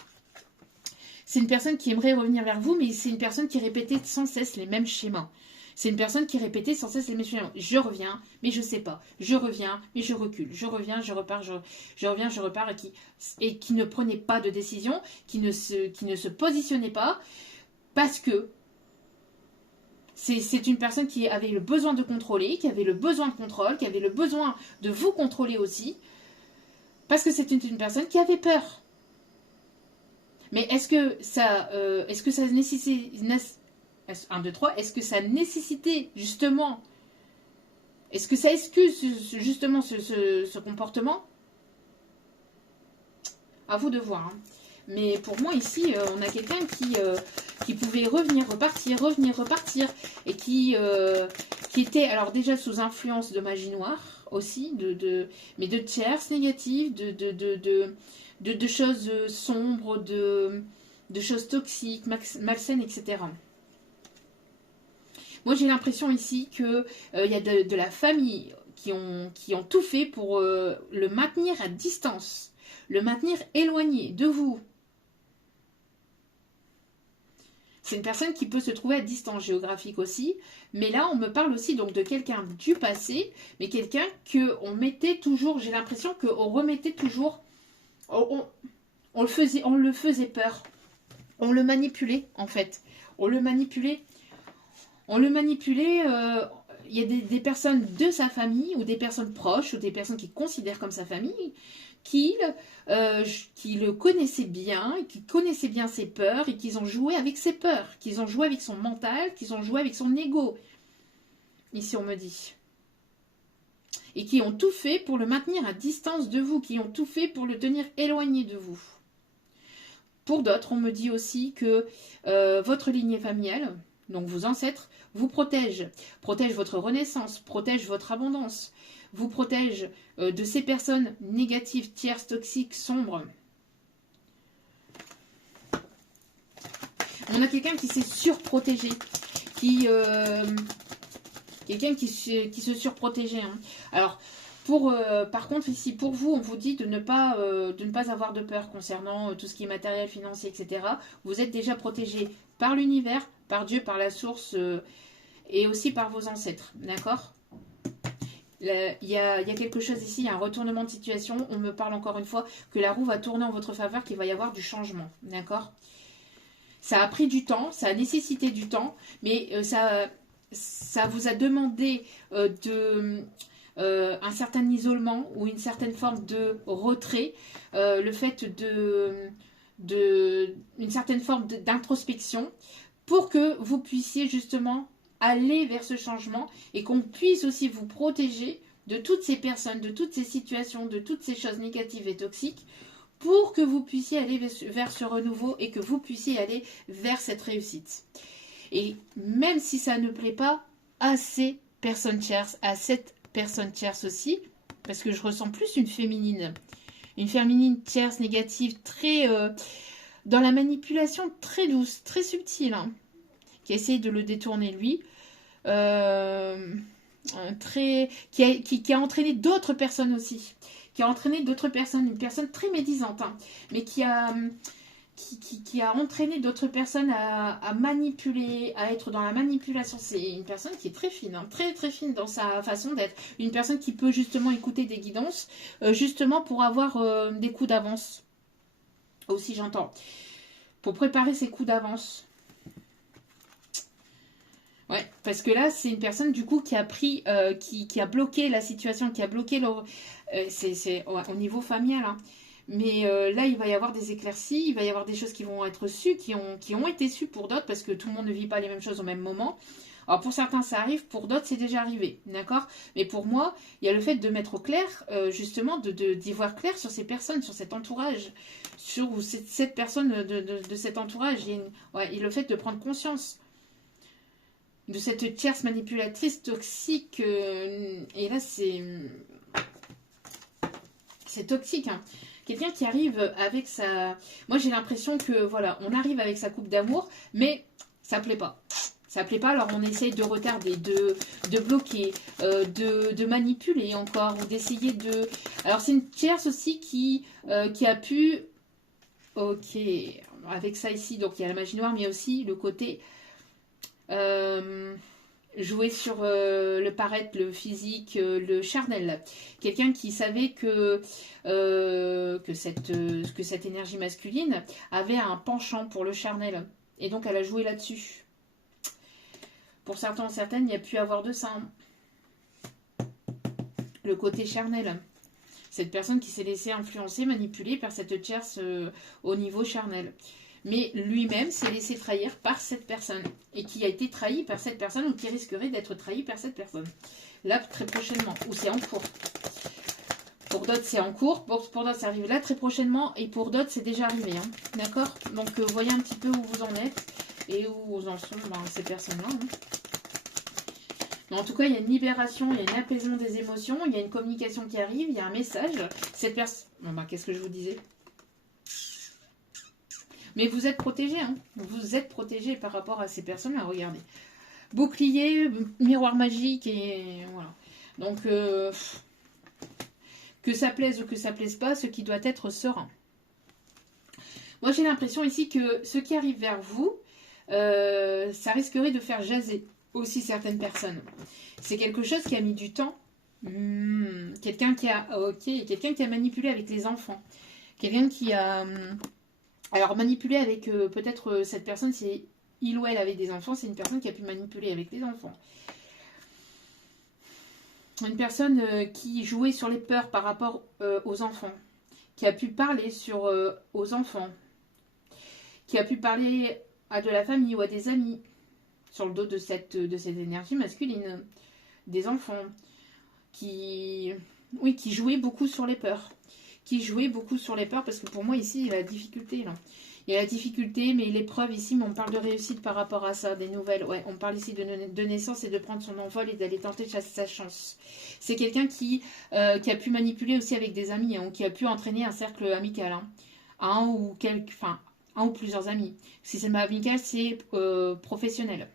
C'est une personne qui aimerait revenir vers vous, mais c'est une personne qui répétait sans cesse les mêmes schémas. C'est une personne qui répétait sans cesse les mêmes schémas. Je reviens, mais je sais pas. Je reviens, mais je recule. Je reviens, je repars, je reviens, je repars, et qui ne prenait pas de décision, qui ne se positionnait pas, parce que c'est une personne qui avait le besoin de contrôler, qui avait le besoin de contrôle, qui avait le besoin de vous contrôler aussi, parce que c'est une personne qui avait peur. Mais est-ce que ça nécessite... 1, 2, 3, est-ce que ça nécessitait justement, est-ce que ça excuse justement ce comportement? À vous de voir. Hein. Mais pour moi ici, on a quelqu'un qui pouvait revenir, repartir, et qui était alors déjà sous influence de magie noire aussi, mais de tierces négatives, de choses sombres, de choses toxiques, malsaines, etc. Moi, j'ai l'impression ici qu'il y a de la famille qui ont tout fait pour le maintenir à distance, le maintenir éloigné de vous. C'est une personne qui peut se trouver à distance géographique aussi, mais là, on me parle aussi donc de quelqu'un du passé, mais quelqu'un qu'on mettait toujours, j'ai l'impression qu'on remettait toujours, on le faisait peur, on le manipulait en fait, on le manipulait, il y a des personnes de sa famille, ou des personnes proches, ou des personnes qu'il considère comme sa famille, qui le connaissaient bien, qui connaissaient bien ses peurs, et qui ont joué avec ses peurs, qui ont joué avec son mental, qui ont joué avec son ego. Ici, on me dit. Et qui ont tout fait pour le maintenir à distance de vous, qui ont tout fait pour le tenir éloigné de vous. Pour d'autres, on me dit aussi que votre lignée familiale, donc vos ancêtres, vous protègent votre renaissance, protègent votre abondance, vous protègent de ces personnes négatives, tierces, toxiques, sombres. On a quelqu'un qui s'est surprotégé, quelqu'un qui se surprotégeait. Hein. Alors, Par contre, ici, pour vous, on vous dit de ne pas avoir de peur concernant tout ce qui est matériel, financier, etc. Vous êtes déjà protégé par l'univers, par Dieu, par la source et aussi par vos ancêtres. D'accord? Il y a quelque chose ici, il y a un retournement de situation. On me parle encore une fois que la roue va tourner en votre faveur, qu'il va y avoir du changement. D'accord? Ça a pris du temps, ça a nécessité du temps, mais ça vous a demandé un certain isolement ou une certaine forme de retrait, le fait une certaine forme d'introspection pour que vous puissiez justement aller vers ce changement et qu'on puisse aussi vous protéger de toutes ces personnes, de toutes ces situations, de toutes ces choses négatives et toxiques pour que vous puissiez aller vers ce renouveau et que vous puissiez aller vers cette réussite. Et même si ça ne plaît pas à ces personnes tierces, à cette personne tierce aussi, parce que je ressens plus une féminine tierce négative, très dans la manipulation, très douce, très subtile, hein, qui essaye de le détourner lui, qui a entraîné d'autres personnes aussi, une personne très médisante, hein, mais qui a entraîné d'autres personnes à manipuler, à être dans la manipulation. C'est une personne qui est très fine, hein, très très fine dans sa façon d'être. Une personne qui peut justement écouter des guidances, justement pour avoir des coups d'avance. Aussi j'entends. Pour préparer ses coups d'avance. Ouais, parce que là, c'est une personne du coup qui a pris, qui a bloqué la situation, qui a bloqué c'est au niveau familial, hein. Mais là, il va y avoir des éclaircies, il va y avoir des choses qui vont être sues, qui ont été sues pour d'autres, parce que tout le monde ne vit pas les mêmes choses au même moment. Alors pour certains, ça arrive, pour d'autres, c'est déjà arrivé, d'accord? Mais pour moi, il y a le fait de mettre au clair, justement, d'y voir clair sur ces personnes, sur cet entourage, sur cette personne de cet entourage, et le fait de prendre conscience de cette tierce manipulatrice toxique, et là, c'est toxique, hein. Quelqu'un qui arrive avec sa... Moi, j'ai l'impression que, voilà, on arrive avec sa coupe d'amour, mais ça plaît pas. Ça plaît pas, alors on essaye de retarder, de bloquer, de manipuler encore, ou d'essayer de... Alors, c'est une tierce aussi qui a pu... Ok, avec ça ici, donc il y a la magie noire, mais il y a aussi le côté... jouer sur le paraître, le physique, le charnel. Quelqu'un qui savait que cette énergie masculine avait un penchant pour le charnel. Et donc elle a joué là-dessus. Pour certains et certaines, il y a pu avoir de ça. Le côté charnel. Cette personne qui s'est laissée influencer, manipuler par cette tierce au niveau charnel. Mais lui-même s'est laissé trahir par cette personne, et qui a été trahi par cette personne, ou qui risquerait d'être trahi par cette personne. Là, très prochainement, ou c'est en cours. Pour d'autres, c'est en cours, pour d'autres, ça arrive là très prochainement, et pour d'autres, c'est déjà arrivé. Hein. D'accord? Donc, voyez un petit peu où vous en êtes, et où en sont ces personnes-là. Hein. Mais en tout cas, il y a une libération, il y a un apaisement des émotions, il y a une communication qui arrive, il y a un message. Cette personne... Bon, qu'est-ce que je vous disais? Mais vous êtes protégé, hein. Vous êtes protégé par rapport à ces personnes-là, regardez. Bouclier, miroir magique, et voilà. Donc, que ça plaise ou que ça plaise pas, ce qui doit être serein. Moi, j'ai l'impression ici que ce qui arrive vers vous, ça risquerait de faire jaser aussi certaines personnes. C'est quelque chose qui a mis du temps. Quelqu'un qui a manipulé avec les enfants. Quelqu'un qui a... Alors, manipuler avec peut-être cette personne, c'est il ou elle avait des enfants, c'est une personne qui a pu manipuler avec les enfants. Une personne qui jouait sur les peurs par rapport aux enfants, qui a pu parler aux enfants, qui a pu parler à de la famille ou à des amis, sur le dos de cette énergie masculine, des enfants, qui jouaient beaucoup sur les peurs. Parce que pour moi ici il y a la difficulté là. Il y a la difficulté, mais l'épreuve ici, mais on parle de réussite par rapport à ça, des nouvelles. Ouais, on parle ici de naissance et de prendre son envol et d'aller tenter sa chance. C'est quelqu'un qui a pu manipuler aussi avec des amis, hein, ou qui a pu entraîner un cercle amical, hein, un ou plusieurs amis. Si c'est pas amical, c'est professionnel.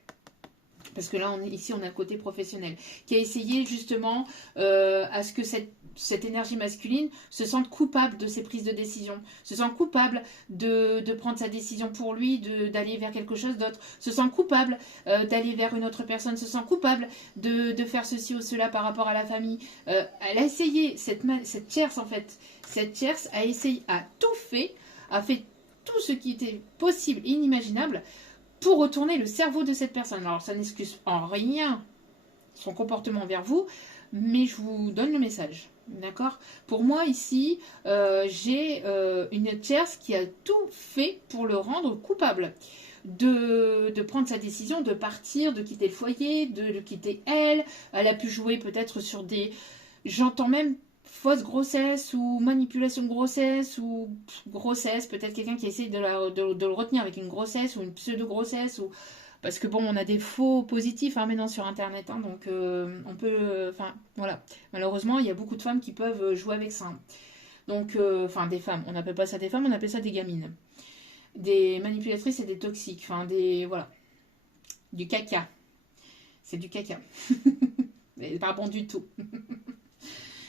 parce que là, ici, on a le côté professionnel, qui a essayé justement à ce que cette énergie masculine se sente coupable de ses prises de décision, se sent coupable de prendre sa décision pour lui, d'aller vers quelque chose d'autre, se sent coupable d'aller vers une autre personne, se sent coupable de faire ceci ou cela par rapport à la famille. Elle a essayé, cette tierce en fait, cette tierce a essayé, a fait tout ce qui était possible, inimaginable, pour retourner le cerveau de cette personne. Alors ça n'excuse en rien son comportement envers vous, mais je vous donne le message. D'accord? Pour moi ici, j'ai une tierce qui a tout fait pour le rendre coupable. De prendre sa décision, de partir, de quitter le foyer, de le quitter elle. Elle a pu jouer peut-être sur des... J'entends même fausse grossesse ou manipulation de grossesse ou grossesse, peut-être quelqu'un qui essaie de le retenir avec une grossesse ou une pseudo-grossesse ou... Parce que bon, on a des faux positifs hein, maintenant sur Internet, hein, donc on peut... Enfin, voilà. Malheureusement, il y a beaucoup de femmes qui peuvent jouer avec ça. Donc, enfin, des femmes. On n'appelle pas ça des femmes, on appelle ça des gamines. Des manipulatrices et des toxiques. Enfin, des... Voilà. Du caca. C'est du caca. Mais pas bon du tout.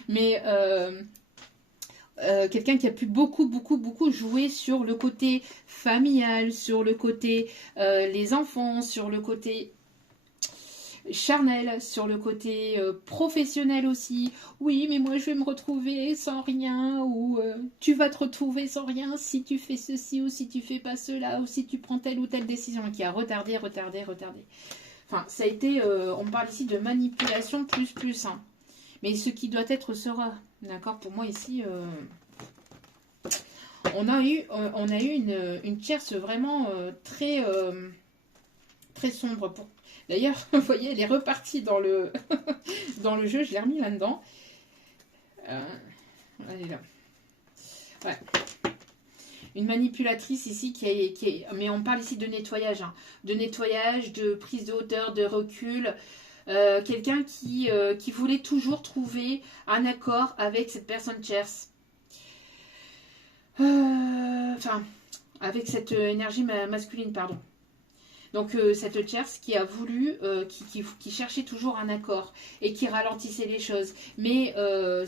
Mais quelqu'un qui a pu beaucoup jouer sur le côté familial, sur le côté les enfants, sur le côté charnel, sur le côté professionnel aussi. Oui, mais moi je vais me retrouver sans rien, ou tu vas te retrouver sans rien si tu fais ceci ou si tu fais pas cela, ou si tu prends telle ou telle décision, qui a retardé. Enfin, ça a été, on parle ici de manipulation plus, hein. Mais ce qui doit être sera. D'accord? Pour moi, ici, on a eu une tierce vraiment très sombre. D'ailleurs, vous voyez, elle est repartie dans le, dans le jeu. Je l'ai remis là-dedans. Elle est là. Ouais. Une manipulatrice ici qui est... Mais on parle ici de nettoyage. Hein. De nettoyage, de prise de hauteur, de recul... quelqu'un qui voulait toujours trouver un accord avec cette personne tierce. Enfin, avec cette énergie masculine, pardon. Donc cette tierce qui a voulu, qui cherchait toujours un accord et qui ralentissait les choses. Mais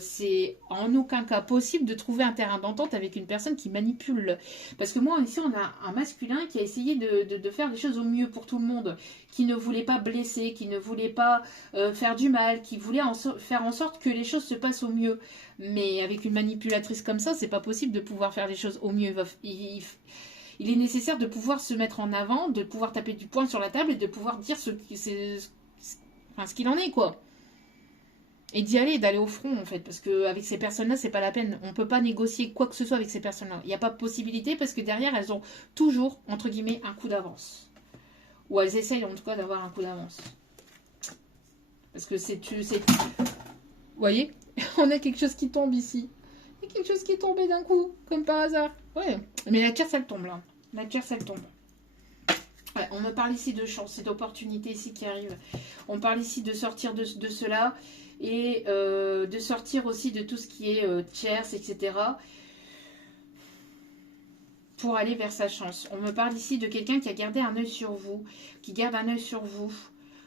c'est en aucun cas possible de trouver un terrain d'entente avec une personne qui manipule. Parce que moi, ici, on a un masculin qui a essayé de faire les choses au mieux pour tout le monde, qui ne voulait pas blesser, qui ne voulait pas faire du mal, qui voulait faire en sorte que les choses se passent au mieux. Mais avec une manipulatrice comme ça, c'est pas possible de pouvoir faire les choses au mieux. Il est nécessaire de pouvoir se mettre en avant, de pouvoir taper du poing sur la table et de pouvoir dire ce qu'il en est, quoi. Et d'y aller, d'aller au front, en fait. Parce qu'avec ces personnes-là, c'est pas la peine. On peut pas négocier quoi que ce soit avec ces personnes-là. Il n'y a pas de possibilité parce que derrière, elles ont toujours, entre guillemets, un coup d'avance. Ou elles essayent, en tout cas, d'avoir un coup d'avance. Parce que Vous voyez? On a quelque chose qui tombe ici. Il y a quelque chose qui est tombé d'un coup, comme par hasard. Ouais, mais la tierce, elle tombe, là. La tierce, elle tombe. Ouais, on me parle ici de chance et d'opportunités ici qui arrivent. On parle ici de sortir de cela et de sortir aussi de tout ce qui est tierce, etc. Pour aller vers sa chance. On me parle ici de quelqu'un qui a gardé un œil sur vous, qui garde un œil sur vous,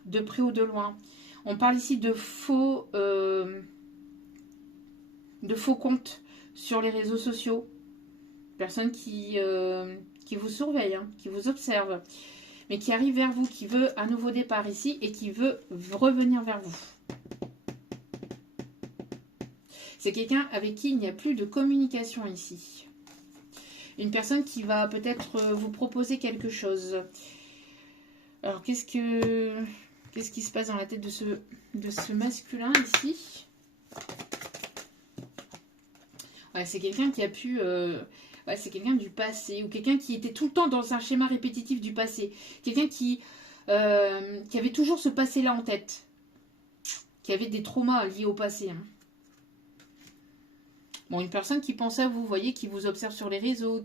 de près ou de loin. On parle ici de faux comptes sur les réseaux sociaux. Personne qui vous surveille, hein, qui vous observe, mais qui arrive vers vous, qui veut un nouveau départ ici et qui veut revenir vers vous. C'est quelqu'un avec qui il n'y a plus de communication ici. Une personne qui va peut-être vous proposer quelque chose. Alors, qu'est-ce qui se passe dans la tête de ce masculin ici? Ouais, c'est quelqu'un qui a pu... Ouais, c'est quelqu'un du passé, ou quelqu'un qui était tout le temps dans un schéma répétitif du passé. Quelqu'un qui avait toujours ce passé-là en tête. Qui avait des traumas liés au passé. Hein. Bon, une personne qui pense à vous, vous voyez, qui vous observe sur les réseaux,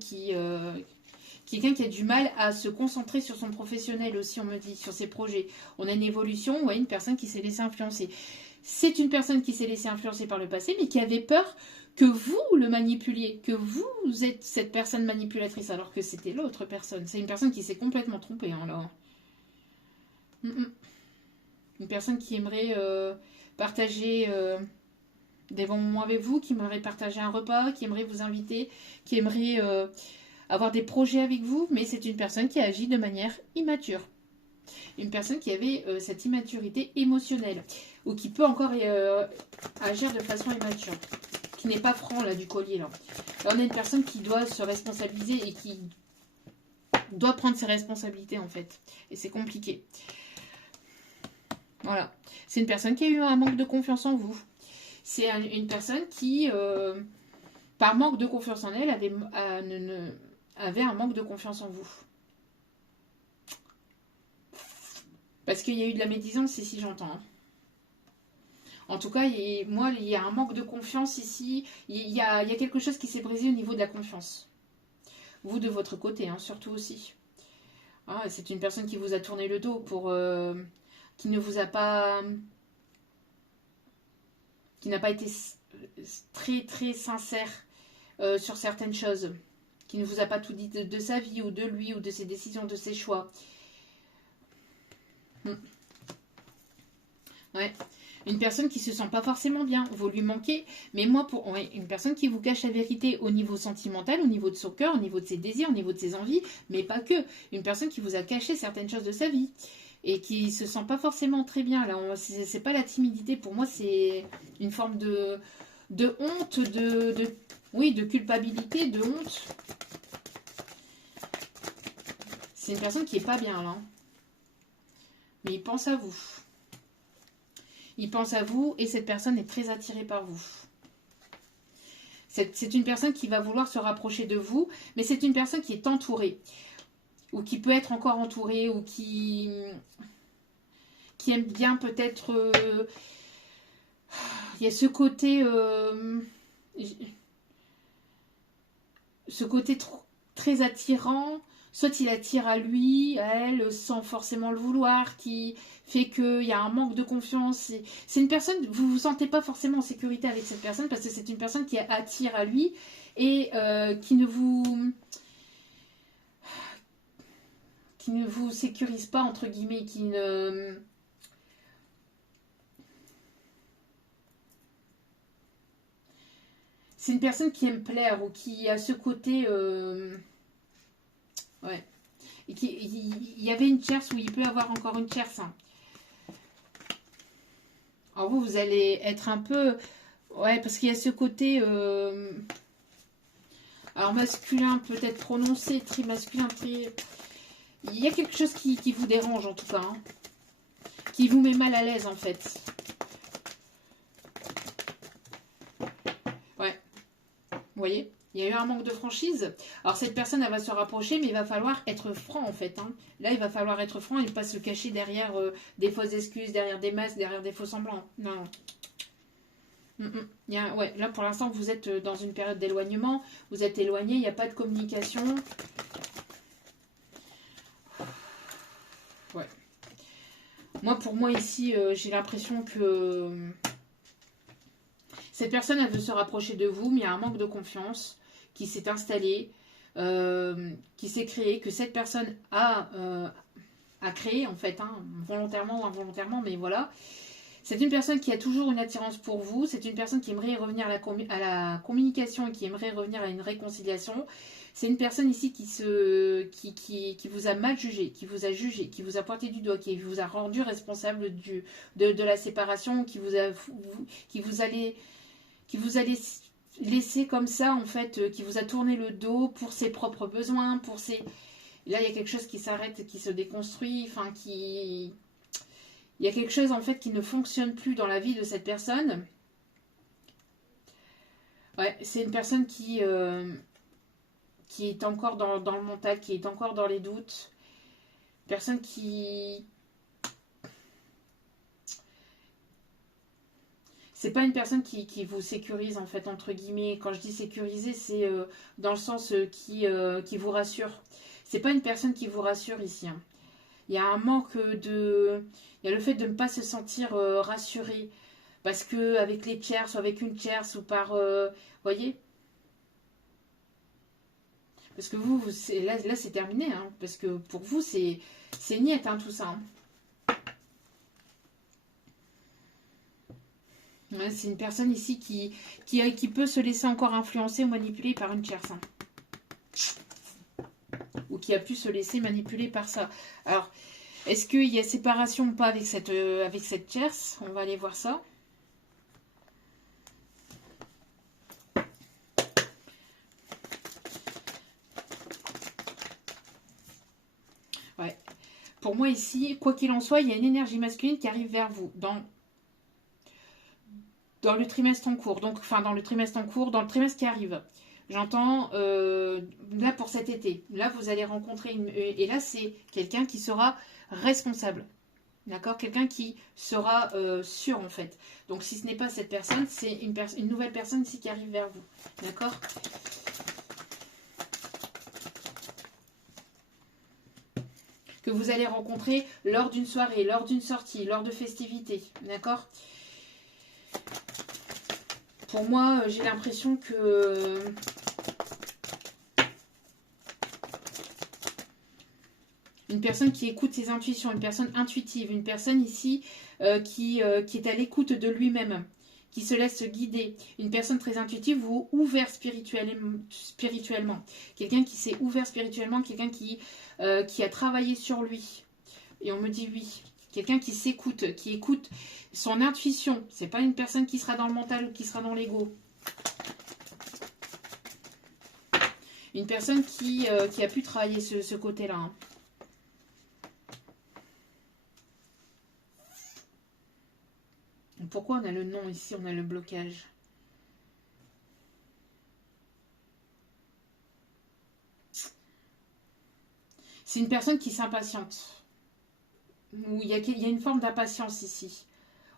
quelqu'un qui a du mal à se concentrer sur son professionnel aussi, on me dit, sur ses projets. On a une évolution, ouais, une personne qui s'est laissée influencer. C'est une personne qui s'est laissée influencer par le passé, mais qui avait peur que vous le manipuliez, que vous êtes cette personne manipulatrice, alors que c'était l'autre personne. C'est une personne qui s'est complètement trompée, hein, là. Une personne qui aimerait partager des bons moments avec vous, qui aimerait partager un repas, qui aimerait vous inviter, qui aimerait avoir des projets avec vous, mais c'est une personne qui agit de manière immature. Une personne qui avait cette immaturité émotionnelle, ou qui peut encore agir de façon immature, qui n'est pas franc là du collier là. Là on a une personne qui doit se responsabiliser et qui doit prendre ses responsabilités en fait. Et c'est compliqué. Voilà. C'est une personne qui a eu un manque de confiance en vous. C'est une personne qui, par manque de confiance en elle, avait un manque de confiance en vous. Parce qu'il y a eu de la médisance ici, j'entends. Hein. En tout cas, moi, il y a un manque de confiance ici. Il y a quelque chose qui s'est brisé au niveau de la confiance. Vous, de votre côté, hein, surtout aussi. Ah, c'est une personne qui vous a tourné le dos qui ne vous a pas... qui n'a pas été très, très sincère sur certaines choses. Qui ne vous a pas tout dit de sa vie, ou de lui, ou de ses décisions, de ses choix. Ouais. Une personne qui se sent pas forcément bien, vous lui manquez, mais moi, une personne qui vous cache la vérité au niveau sentimental, au niveau de son cœur, au niveau de ses désirs, au niveau de ses envies, mais pas que. Une personne qui vous a caché certaines choses de sa vie et qui se sent pas forcément très bien. Là, c'est pas la timidité, pour moi, c'est une forme de honte, oui, de culpabilité, de honte. C'est une personne qui est pas bien là. Mais il pense à vous. Il pense à vous et cette personne est très attirée par vous. C'est une personne qui va vouloir se rapprocher de vous, mais c'est une personne qui est entourée. Ou qui peut être encore entourée, ou qui aime bien peut-être... il y a ce côté... très attirant. Soit il attire à lui, à elle, sans forcément le vouloir, qui fait qu'il y a un manque de confiance. C'est une personne, vous ne vous sentez pas forcément en sécurité avec cette personne, parce que c'est une personne qui attire à lui et qui ne vous sécurise pas, entre guillemets, c'est une personne qui aime plaire, ou qui a ce côté... Ouais. Et il y avait une tierce, ou il peut y avoir encore une tierce. Hein. Alors vous allez être un peu... Ouais, parce qu'il y a ce côté... Alors masculin, peut-être prononcé, très masculin, très... Il y a quelque chose qui vous dérange en tout cas. Hein. Qui vous met mal à l'aise en fait. Ouais. Vous voyez ? Il y a eu un manque de franchise. Alors cette personne, elle va se rapprocher, mais il va falloir être franc en fait. Hein. Là, il va falloir être franc et ne pas se cacher derrière des fausses excuses, derrière des masques, derrière des faux semblants. Non. Ouais, là, pour l'instant, vous êtes dans une période d'éloignement. Vous êtes éloigné, il n'y a pas de communication. Ouais. Pour moi, ici, j'ai l'impression que cette personne, elle veut se rapprocher de vous, mais il y a un manque de confiance qui s'est installé, qui s'est créé, que cette personne a créé, en fait, hein, volontairement ou involontairement, mais voilà. C'est une personne qui a toujours une attirance pour vous. C'est une personne qui aimerait revenir à la communication et qui aimerait revenir à une réconciliation. C'est une personne ici qui vous a mal jugé, qui vous a jugé, qui vous a pointé du doigt, qui vous a rendu responsable de la séparation, qui vous a laissé comme ça, en fait, qui vous a tourné le dos pour ses propres besoins, Là, il y a quelque chose qui s'arrête, qui se déconstruit, enfin, il y a quelque chose en fait qui ne fonctionne plus dans la vie de cette personne. Ouais, c'est une personne qui est encore dans le mental, qui est encore dans les doutes. Personne qui... C'est pas une personne qui vous sécurise en fait, entre guillemets. Quand je dis sécuriser, c'est dans le sens qui vous rassure. C'est pas une personne qui vous rassure ici. Hein. Il y a un manque de... Il y a le fait de ne pas se sentir rassuré. Parce que avec les tierces, ou avec une tierce, ou par... voyez ? Parce que vous là c'est terminé. Hein, parce que pour vous, c'est niet, hein, tout ça. Hein. Ouais, c'est une personne ici qui peut se laisser encore influencer ou manipuler par une tierce. Hein. Ou qui a pu se laisser manipuler par ça. Alors, est-ce qu'il y a séparation ou pas avec cette tierce? On va aller voir ça. Ouais. Pour moi ici, quoi qu'il en soit, il y a une énergie masculine qui arrive vers vous dans le trimestre en cours. Donc, enfin, dans le trimestre en cours, dans le trimestre qui arrive. J'entends, là pour cet été, là vous allez rencontrer et là c'est quelqu'un qui sera responsable. D'accord? Quelqu'un qui sera sûr en fait. Donc si ce n'est pas cette personne, c'est une nouvelle personne ici qui arrive vers vous. D'accord? Que vous allez rencontrer lors d'une soirée, lors d'une sortie, lors de festivités. D'accord? Pour moi, j'ai l'impression que... Une personne qui écoute ses intuitions, une personne intuitive, une personne ici qui est à l'écoute de lui-même, qui se laisse guider, une personne très intuitive ou ouvert spirituellement. Quelqu'un qui s'est ouvert spirituellement, quelqu'un qui a travaillé sur lui. Et on me dit oui. Quelqu'un qui s'écoute, qui écoute son intuition. C'est pas une personne qui sera dans le mental ou qui sera dans l'ego. Une personne qui a pu travailler ce côté-là. Hein. Pourquoi on a le non ici, on a le blocage? C'est une personne qui s'impatiente. Il y a une forme d'impatience ici.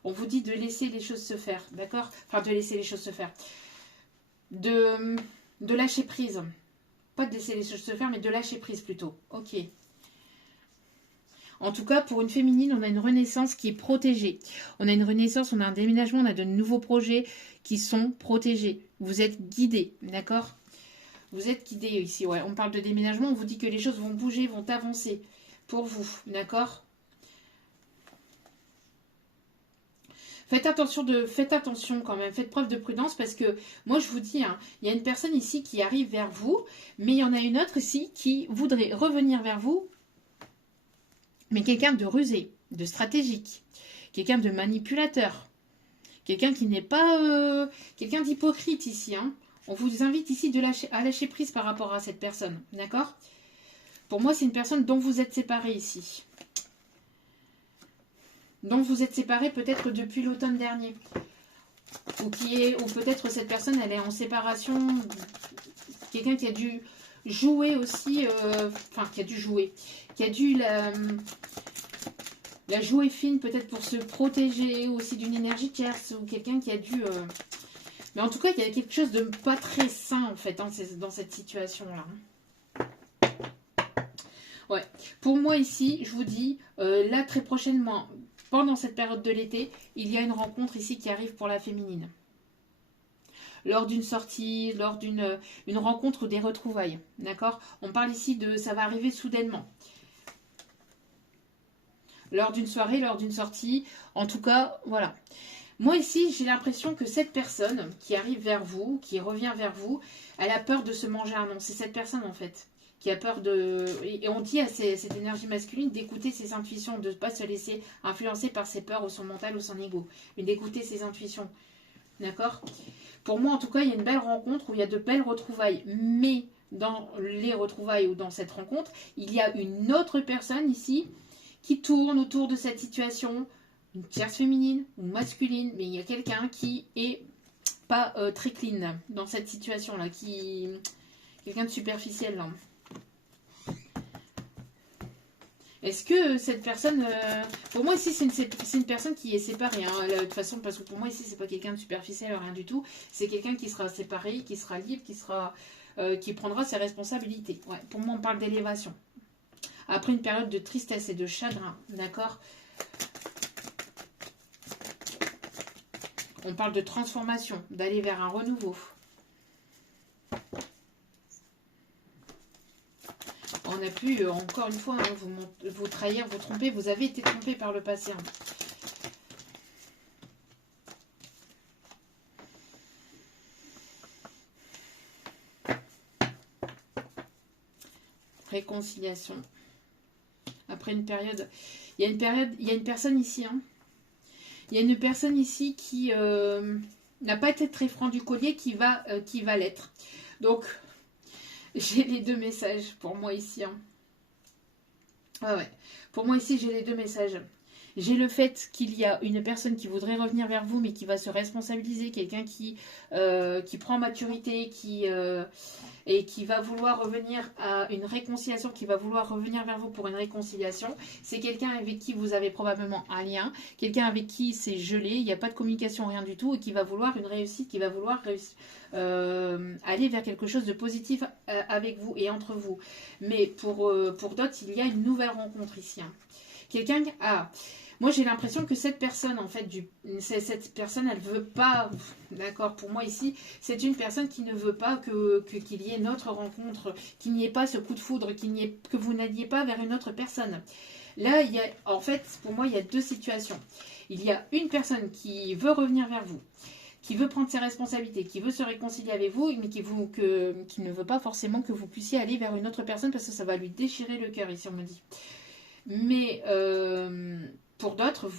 On vous dit de laisser les choses se faire, d'accord? Enfin, de laisser les choses se faire. De lâcher prise. Pas de laisser les choses se faire, mais de lâcher prise plutôt. Ok. En tout cas, pour une féminine, on a une renaissance qui est protégée. On a une renaissance, on a un déménagement, on a de nouveaux projets qui sont protégés. Vous êtes guidés, d'accord? Vous êtes guidés ici, ouais. On parle de déménagement, on vous dit que les choses vont bouger, vont avancer pour vous, d'accord? Faites attention quand même, faites preuve de prudence parce que moi je vous dis, hein, il y a une personne ici qui arrive vers vous, mais il y en a une autre ici qui voudrait revenir vers vous, mais quelqu'un de rusé, de stratégique, quelqu'un de manipulateur, quelqu'un qui n'est pas... quelqu'un d'hypocrite ici. Hein. On vous invite ici à lâcher prise par rapport à cette personne, d'accord? Pour moi, c'est une personne dont vous êtes séparés ici. Dont vous êtes séparés peut-être depuis l'automne dernier. Ou peut-être cette personne, elle est en séparation. Quelqu'un qui a dû jouer aussi... qui a dû jouer. Qui a dû la jouer fine peut-être pour se protéger aussi d'une énergie tierce ou quelqu'un qui a dû... Mais en tout cas, il y a quelque chose de pas très sain en fait dans cette situation-là. Ouais. Pour moi ici, je vous dis, là très prochainement, pendant cette période de l'été, il y a une rencontre ici qui arrive pour la féminine. Lors d'une sortie, lors d'une rencontre ou des retrouvailles. D'accord? On parle ici de... ça va arriver soudainement. Lors d'une soirée, lors d'une sortie. En tout cas, voilà. Moi ici, j'ai l'impression que cette personne qui arrive vers vous, qui revient vers vous, elle a peur de se manger un nom. C'est cette personne en fait qui a peur de... Et on dit à cette énergie masculine d'écouter ses intuitions, de ne pas se laisser influencer par ses peurs ou son mental ou son ego, mais d'écouter ses intuitions. D'accord? Pour moi, en tout cas, il y a une belle rencontre où il y a de belles retrouvailles. Mais dans les retrouvailles ou dans cette rencontre, il y a une autre personne ici qui tourne autour de cette situation, une tierce féminine ou masculine, mais il y a quelqu'un qui est pas très clean dans cette situation-là, quelqu'un de superficiel là. Est-ce que cette personne... pour moi ici c'est une personne qui est séparée, hein, de toute façon, parce que pour moi ici c'est pas quelqu'un de superficiel, rien du tout, c'est quelqu'un qui sera séparé, qui sera libre, qui prendra ses responsabilités. Ouais, pour moi on parle d'élévation. Après une période de tristesse et de chagrin, d'accord? On parle de transformation, d'aller vers un renouveau. On n'a plus, encore une fois, hein, vous trahir, vous tromper. Vous avez été trompé par le passé. Hein. Réconciliation. Après une période. Il y a une personne ici. Hein. Il y a une personne ici qui n'a pas été très franc du collier, qui va l'être. Donc, j'ai les deux messages pour moi ici. Hein. Ah ouais. Pour moi ici, j'ai les deux messages. J'ai le fait qu'il y a une personne qui voudrait revenir vers vous, mais qui va se responsabiliser, quelqu'un qui prend maturité, et qui va vouloir revenir à une réconciliation, qui va vouloir revenir vers vous pour une réconciliation. C'est quelqu'un avec qui vous avez probablement un lien, quelqu'un avec qui c'est gelé, il n'y a pas de communication, rien du tout, et qui va vouloir une réussite, qui va vouloir aller vers quelque chose de positif avec vous et entre vous. Mais pour d'autres, il y a une nouvelle rencontre ici. Hein. Quelqu'un moi j'ai l'impression que cette personne, en fait, cette personne, elle veut pas, d'accord, pour moi ici, c'est une personne qui ne veut pas qu'il y ait une autre rencontre, qu'il n'y ait pas ce coup de foudre, que vous n'alliez pas vers une autre personne. Là, en fait, pour moi, il y a deux situations. Il y a une personne qui veut revenir vers vous, qui veut prendre ses responsabilités, qui veut se réconcilier avec vous, mais qui ne veut pas forcément que vous puissiez aller vers une autre personne, parce que ça va lui déchirer le cœur, ici on me dit. Mais pour d'autres,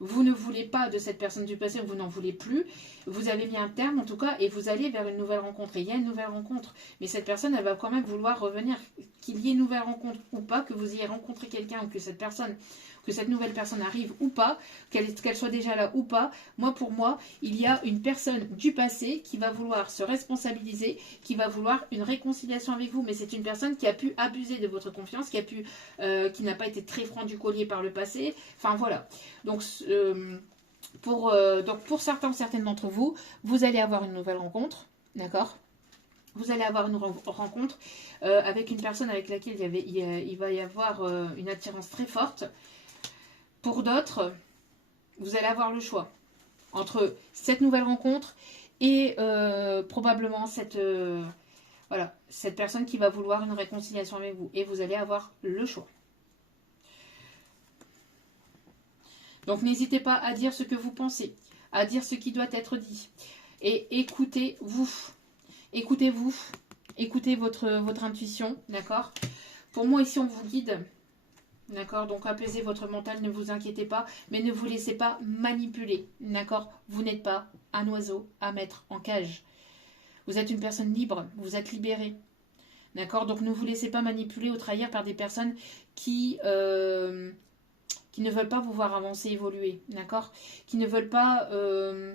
vous ne voulez pas de cette personne du passé, vous n'en voulez plus. Vous avez mis un terme en tout cas et vous allez vers une nouvelle rencontre. Et il y a une nouvelle rencontre. Mais cette personne, elle va quand même vouloir revenir. Qu'il y ait une nouvelle rencontre ou pas, que vous ayez rencontré quelqu'un ou que cette nouvelle personne arrive ou pas, qu'elle soit déjà là ou pas. Pour moi, il y a une personne du passé qui va vouloir se responsabiliser, qui va vouloir une réconciliation avec vous. Mais c'est une personne qui a pu abuser de votre confiance, qui n'a pas été très franc du collier par le passé. Enfin voilà. Donc pour certaines d'entre vous, vous allez avoir une nouvelle rencontre, d'accord ? Vous allez avoir une rencontre avec une personne avec laquelle il va y avoir une attirance très forte. Pour d'autres, vous allez avoir le choix entre cette nouvelle rencontre et probablement cette personne qui va vouloir une réconciliation avec vous. Et vous allez avoir le choix. Donc n'hésitez pas à dire ce que vous pensez, à dire ce qui doit être dit. Et écoutez-vous. Écoutez-vous. Écoutez votre intuition, d'accord ? Pour moi, ici, on vous guide. D'accord ? Donc apaisez votre mental, ne vous inquiétez pas, mais ne vous laissez pas manipuler. D'accord ? Vous n'êtes pas un oiseau à mettre en cage. Vous êtes une personne libre, vous êtes libéré. D'accord ? Donc ne vous laissez pas manipuler ou trahir par des personnes qui ne veulent pas vous voir avancer, évoluer, d'accord ? Qui ne veulent pas de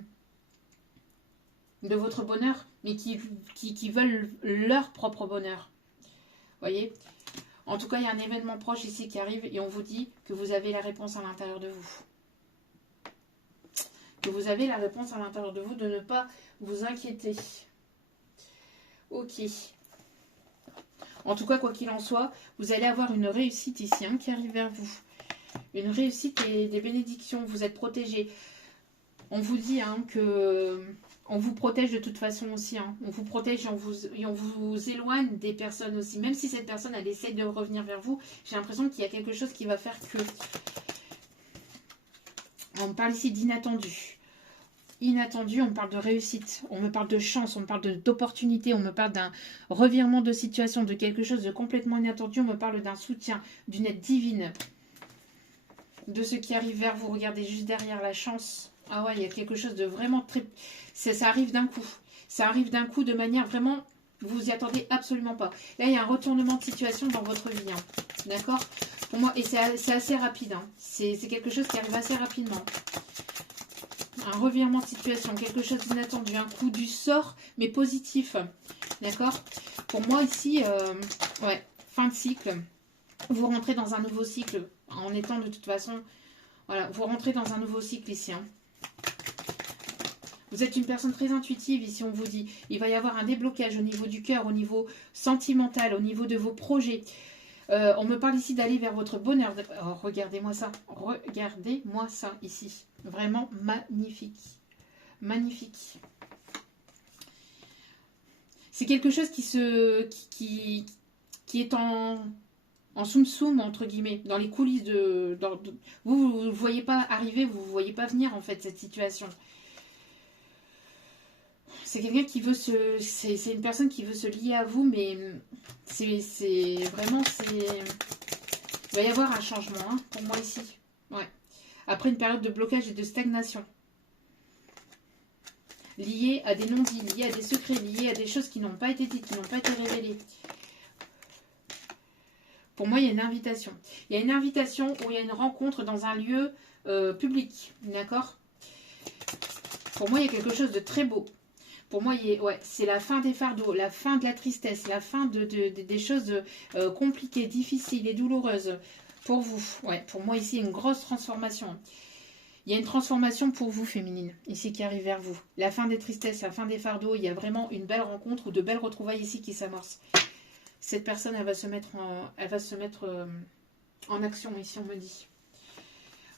votre bonheur, mais qui veulent leur propre bonheur. Voyez ? En tout cas, il y a un événement proche ici qui arrive et on vous dit que vous avez la réponse à l'intérieur de vous. Que vous avez la réponse à l'intérieur de vous, de ne pas vous inquiéter. Ok. En tout cas, quoi qu'il en soit, vous allez avoir une réussite ici qui arrive vers vous. Une réussite et des bénédictions, vous êtes protégés. On vous dit que on vous protège de toute façon aussi. On vous protège et on vous éloigne des personnes aussi. Même si cette personne, elle essaie de revenir vers vous, j'ai l'impression qu'il y a quelque chose qui va faire que... On parle ici d'inattendu. Inattendu, on parle de réussite, on me parle de chance, on me parle d'opportunité, on me parle d'un revirement de situation, de quelque chose de complètement inattendu, on me parle d'un soutien, d'une aide divine. De ce qui arrive vers vous, regardez juste derrière la chance. Ah ouais, il y a quelque chose de vraiment très... Ça arrive d'un coup. Ça arrive d'un coup de manière vraiment... Vous y attendez absolument pas. Là, il y a un retournement de situation dans votre vie. D'accord ? Pour moi, et c'est assez rapide. C'est quelque chose qui arrive assez rapidement. Un revirement de situation, quelque chose d'inattendu. Un coup du sort, mais positif. D'accord ? Pour moi, ici, fin de cycle. Vous rentrez dans un nouveau cycle. En étant de toute façon... Voilà, vous rentrez dans un nouveau cycle ici. Vous êtes une personne très intuitive ici, on vous dit. Il va y avoir un déblocage au niveau du cœur, au niveau sentimental, au niveau de vos projets. On me parle ici d'aller vers votre bonheur. Oh, regardez-moi ça. Regardez-moi ça ici. Vraiment magnifique. Magnifique. C'est quelque chose qui est en soum-soum, entre guillemets, dans les coulisses vous ne voyez pas arriver, vous ne voyez pas venir, en fait, cette situation. C'est quelqu'un qui veut se... C'est une personne qui veut se lier à vous, mais c'est vraiment... Il va y avoir un changement, hein, pour moi ici. Ouais. Après une période de blocage et de stagnation. Lié à des non-dits, lié à des secrets, lié à des choses qui n'ont pas été dites, qui n'ont pas été révélées. Pour moi, il y a une invitation. Il y a une invitation où il y a une rencontre dans un lieu public. D'accord? Pour moi, il y a quelque chose de très beau. Pour moi, ouais, c'est la fin des fardeaux, la fin de la tristesse, la fin des choses compliquées, difficiles et douloureuses. Pour vous, ouais, pour moi, ici, une grosse transformation. Il y a une transformation pour vous, féminine, ici, qui arrive vers vous. La fin des tristesses, la fin des fardeaux, il y a vraiment une belle rencontre ou de belles retrouvailles ici qui s'amorcent. Cette personne, elle va se mettre en action, ici, on me dit.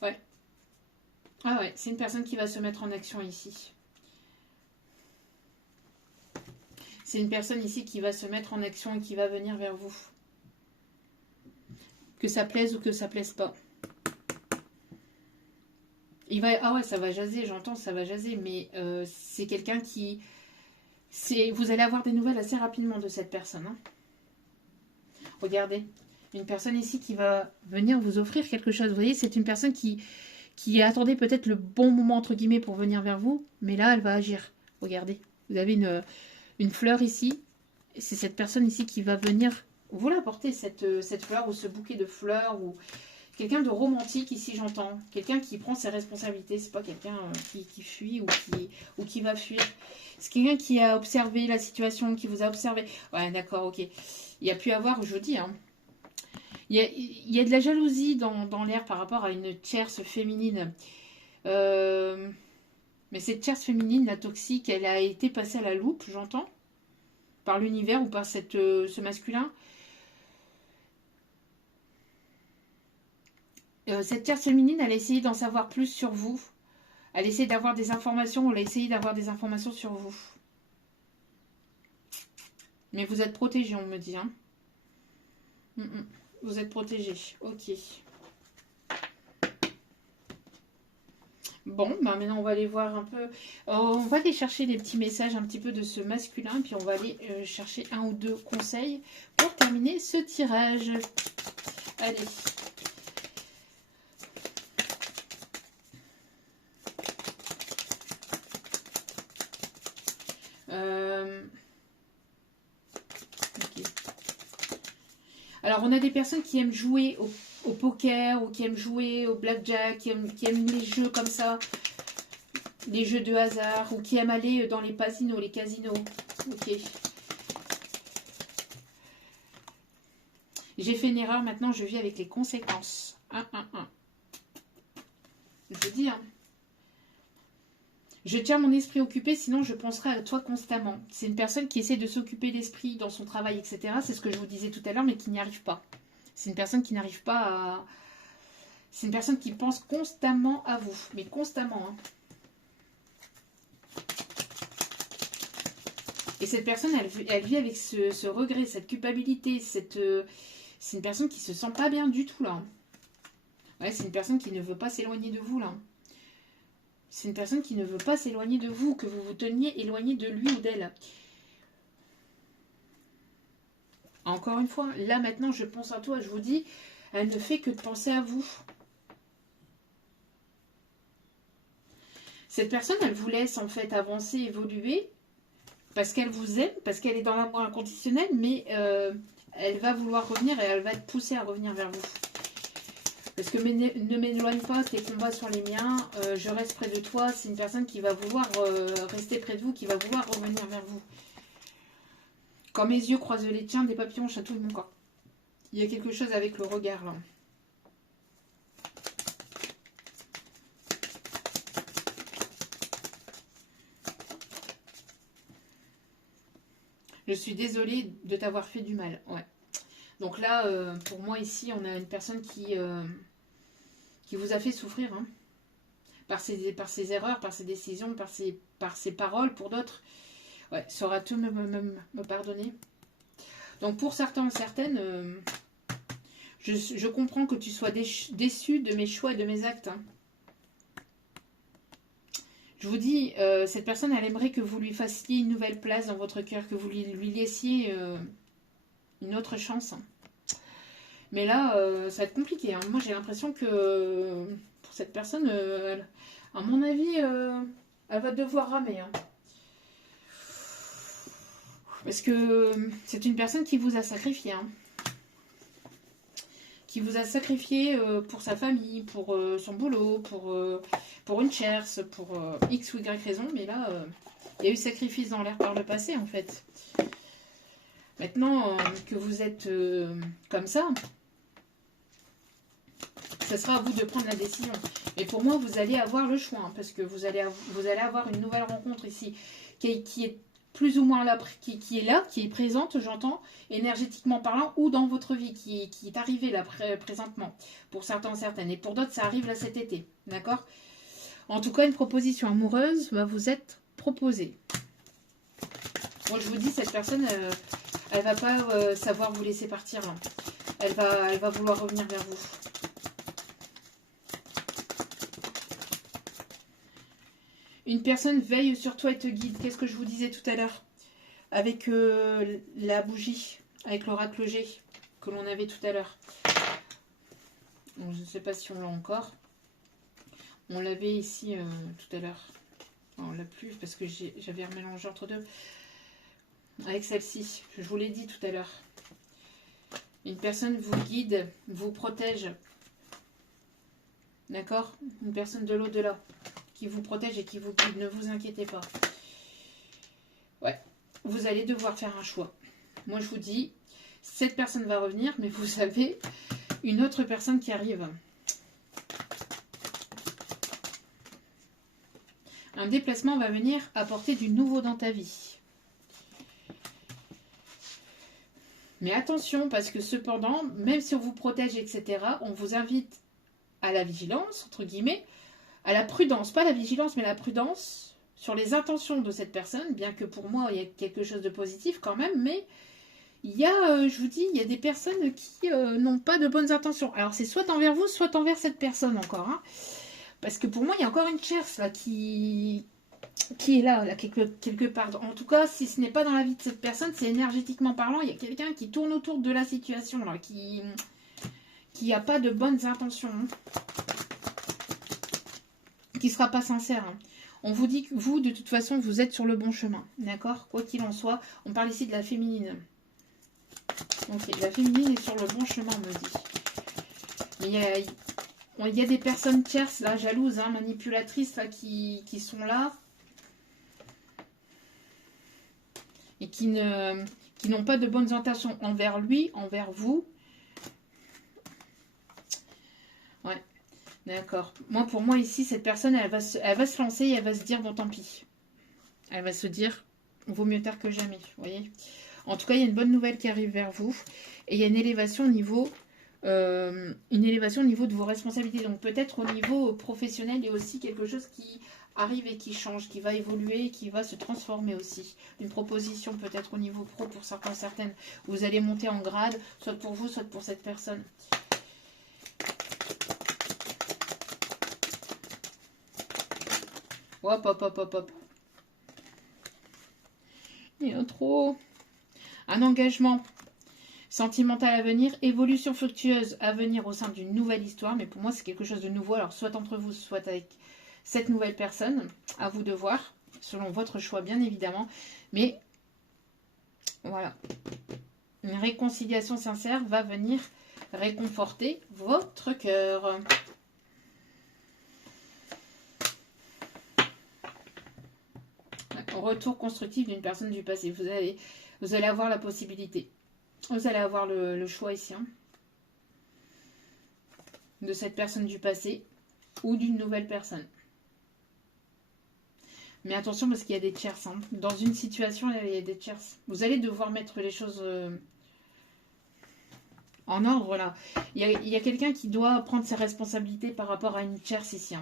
Ouais. Ah ouais, c'est une personne qui va se mettre en action ici. C'est une personne ici qui va se mettre en action et qui va venir vers vous. Que ça plaise ou que ça plaise pas. Ah ouais, ça va jaser, j'entends, ça va jaser, mais c'est quelqu'un qui... Vous allez avoir des nouvelles assez rapidement de cette personne. Hein. Regardez, une personne ici qui va venir vous offrir quelque chose. Vous voyez, c'est une personne qui attendait peut-être le bon moment, entre guillemets, pour venir vers vous, mais là, elle va agir. Regardez, vous avez une fleur ici, c'est cette personne ici qui va venir vous l'apporter, cette fleur ou ce bouquet de fleurs, ou quelqu'un de romantique ici, j'entends. Quelqu'un qui prend ses responsabilités, c'est pas quelqu'un qui fuit ou qui va fuir. C'est quelqu'un qui a observé la situation, qui vous a observé. Ouais, d'accord, ok. Il y a pu avoir, je vous dis, hein, il y a de la jalousie dans l'air par rapport à une tierce féminine. Mais cette tierce féminine, la toxique, elle a été passée à la loupe, j'entends, par l'univers ou par ce masculin. Cette tierce féminine, elle a essayé d'en savoir plus sur vous. Elle a essayé d'avoir des informations, elle a essayé d'avoir des informations sur vous. Mais vous êtes protégé, on me dit. Hein. Vous êtes protégé. Ok. Bon, bah maintenant on va aller voir un peu. On va aller chercher des petits messages un petit peu de ce masculin. Puis on va aller chercher un ou deux conseils pour terminer ce tirage. Allez. Okay. Alors on a des personnes qui aiment jouer au poker ou qui aiment jouer au blackjack, qui aiment les jeux comme ça, les jeux de hasard, ou qui aiment aller dans les casinos. Ok. J'ai fait une erreur, maintenant je vis avec les conséquences. Je dis, hein. Je tiens mon esprit occupé, sinon je penserai à toi constamment. C'est une personne qui essaie de s'occuper d'esprit dans son travail, etc. C'est ce que je vous disais tout à l'heure, mais qui n'y arrive pas. C'est une personne qui n'arrive pas à... C'est une personne qui pense constamment à vous. Mais constamment. Hein. Et cette personne, elle vit avec ce regret, cette culpabilité. C'est une personne qui se sent pas bien du tout, là. Ouais, c'est une personne qui ne veut pas s'éloigner de vous, là. C'est une personne qui ne veut pas s'éloigner de vous, que vous vous teniez éloigné de lui ou d'elle. Encore une fois, là maintenant, je pense à toi, je vous dis, elle ne fait que de penser à vous. Cette personne, elle vous laisse en fait avancer, évoluer, parce qu'elle vous aime, parce qu'elle est dans l'amour inconditionnel, mais elle va vouloir revenir et elle va te pousser à revenir vers vous. Parce que ne m'éloigne pas, tes combats sont les miens, je reste près de toi. C'est une personne qui va vouloir rester près de vous, qui va vouloir revenir vers vous. Quand mes yeux croisent les tiens, des papillons chatouillent mon corps. Il y a quelque chose avec le regard là. Je suis désolée de t'avoir fait du mal. Ouais. Donc là, pour moi ici, on a une personne qui vous a fait souffrir. Hein, par ses erreurs, par ses décisions, par ses paroles. Pour d'autres, ouais, saura tout me pardonner. Donc pour certains et certaines, je comprends que tu sois déçu de mes choix et de mes actes. Hein. Je vous dis, cette personne, elle aimerait que vous lui fassiez une nouvelle place dans votre cœur, que vous lui laissiez une autre chance. Mais là, ça va être compliqué. Hein. Moi, j'ai l'impression que pour cette personne, à mon avis, elle va devoir ramer. Hein. Parce que c'est une personne qui vous a sacrifié. Hein. Qui vous a sacrifié pour sa famille, pour son boulot, pour une cherche, pour X ou Y raison. Mais là, il y a eu sacrifice dans l'air par le passé, en fait. Maintenant que vous êtes comme ça, ce sera à vous de prendre la décision. Et pour moi, vous allez avoir le choix, hein, parce que vous allez avoir une nouvelle rencontre ici, qui est plus ou moins là, qui est là, qui est présente, j'entends, énergétiquement parlant, ou dans votre vie, qui est arrivée là présentement, pour certains, certaines. Et pour d'autres, ça arrive là cet été, d'accord? En tout cas, une proposition amoureuse va vous être proposée. Moi, je vous dis, cette personne, elle va pas savoir vous laisser partir. Hein. Elle va vouloir revenir vers vous. Une personne veille sur toi et te guide. Qu'est-ce que je vous disais tout à l'heure? Avec la bougie, avec l'oracle G que l'on avait tout à l'heure. Je ne sais pas si on l'a encore. On l'avait ici tout à l'heure. On l'a plus parce que j'avais remélangé entre deux. Avec celle-ci, je vous l'ai dit tout à l'heure. Une personne vous guide, vous protège. D'accord? Une personne de l'au-delà qui vous protège et qui vous guide. Ne vous inquiétez pas. Ouais, vous allez devoir faire un choix. Moi, je vous dis, cette personne va revenir, mais vous avez une autre personne qui arrive. Un déplacement va venir apporter du nouveau dans ta vie. Mais attention, parce que cependant, même si on vous protège, etc., on vous invite à la vigilance, entre guillemets, à la prudence, pas la vigilance, mais la prudence sur les intentions de cette personne, bien que pour moi, il y a quelque chose de positif quand même, mais il y a, je vous dis, il y a des personnes qui n'ont pas de bonnes intentions. Alors, c'est soit envers vous, soit envers cette personne encore. Hein. Parce que pour moi, il y a encore une tierce là, qui est là quelque part. En tout cas, si ce n'est pas dans la vie de cette personne, c'est énergétiquement parlant, il y a quelqu'un qui tourne autour de la situation, là, qui n'a pas de bonnes intentions. Hein. Qui ne sera pas sincère. Hein. On vous dit que vous, de toute façon, vous êtes sur le bon chemin. D'accord? Quoi qu'il en soit, on parle ici de la féminine. Ok, la féminine est sur le bon chemin, on me dit. Il y a des personnes tierces, là, jalouses, hein, manipulatrices, là, qui sont là. Et qui n'ont pas de bonnes intentions envers lui, envers vous. Ouais. D'accord. Moi, pour moi, ici, cette personne, elle va se lancer et elle va se dire, bon, tant pis. Elle va se dire, vaut mieux tard que jamais, vous voyez. En tout cas, il y a une bonne nouvelle qui arrive vers vous. Et il y a une élévation au niveau de vos responsabilités. Donc, peut-être au niveau professionnel, il y a aussi quelque chose qui arrive et qui change, qui va évoluer, qui va se transformer aussi. Une proposition peut-être au niveau pro pour certains, certaines. Vous allez monter en grade, soit pour vous, soit pour cette personne. Hop, hop, hop, hop, hop. Il y a trop. Un engagement sentimental à venir, évolution fructueuse à venir au sein d'une nouvelle histoire. Mais pour moi, c'est quelque chose de nouveau. Alors, soit entre vous, soit avec cette nouvelle personne. À vous de voir, selon votre choix, bien évidemment. Mais, voilà. Une réconciliation sincère va venir réconforter votre cœur. Retour constructif d'une personne du passé. Vous allez avoir la possibilité. Vous allez avoir le choix ici. Hein, de cette personne du passé ou d'une nouvelle personne. Mais attention parce qu'il y a des tierces. Hein. Dans une situation, il y a des tierces. Vous allez devoir mettre les choses en ordre là. Il y a quelqu'un qui doit prendre ses responsabilités par rapport à une tierce ici. Hein.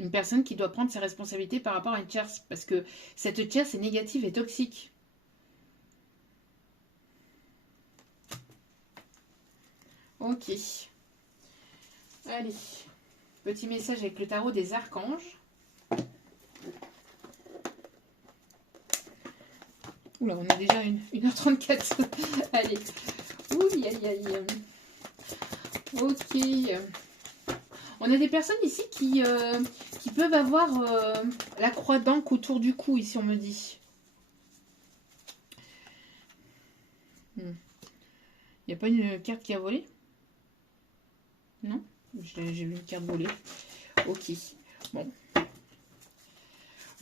Une personne qui doit prendre ses responsabilités par rapport à une tierce. Parce que cette tierce est négative et toxique. Ok. Allez, petit message avec le tarot des archanges. Oula, on est déjà à 1h34. Allez. Ouh, aïe, aïe. Ok. On a des personnes ici qui peuvent avoir la croix d'encre autour du cou, ici on me dit. Il n'y a pas une carte qui a volé? Non? J'ai vu une carte voler. Ok. Bon.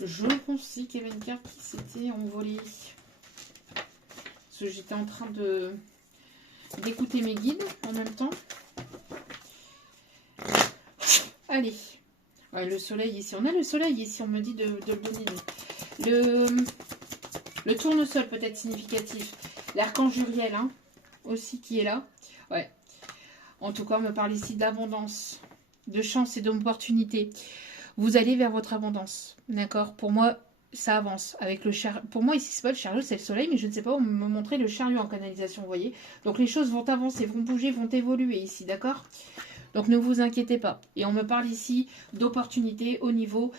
Je pensais qu'il y avait une carte qui s'était envolée. Parce que j'étais en train d'écouter mes guides en même temps. Allez. Ouais, le soleil ici. On a le soleil ici. On me dit de le donner. Le tournesol peut être significatif. L'archange Uriel, hein, aussi qui est là. Ouais. En tout cas, on me parle ici d'abondance, de chance et d'opportunité. Vous allez vers votre abondance. D'accord? Pour moi, ça avance. Avec le chariot. Pour moi, ici, c'est pas le chariot, c'est le soleil, mais je ne sais pas, on me montrer le chariot en canalisation, vous voyez? Donc les choses vont avancer, vont bouger, vont évoluer ici, d'accord? Donc ne vous inquiétez pas. Et on me parle ici d'opportunités au niveau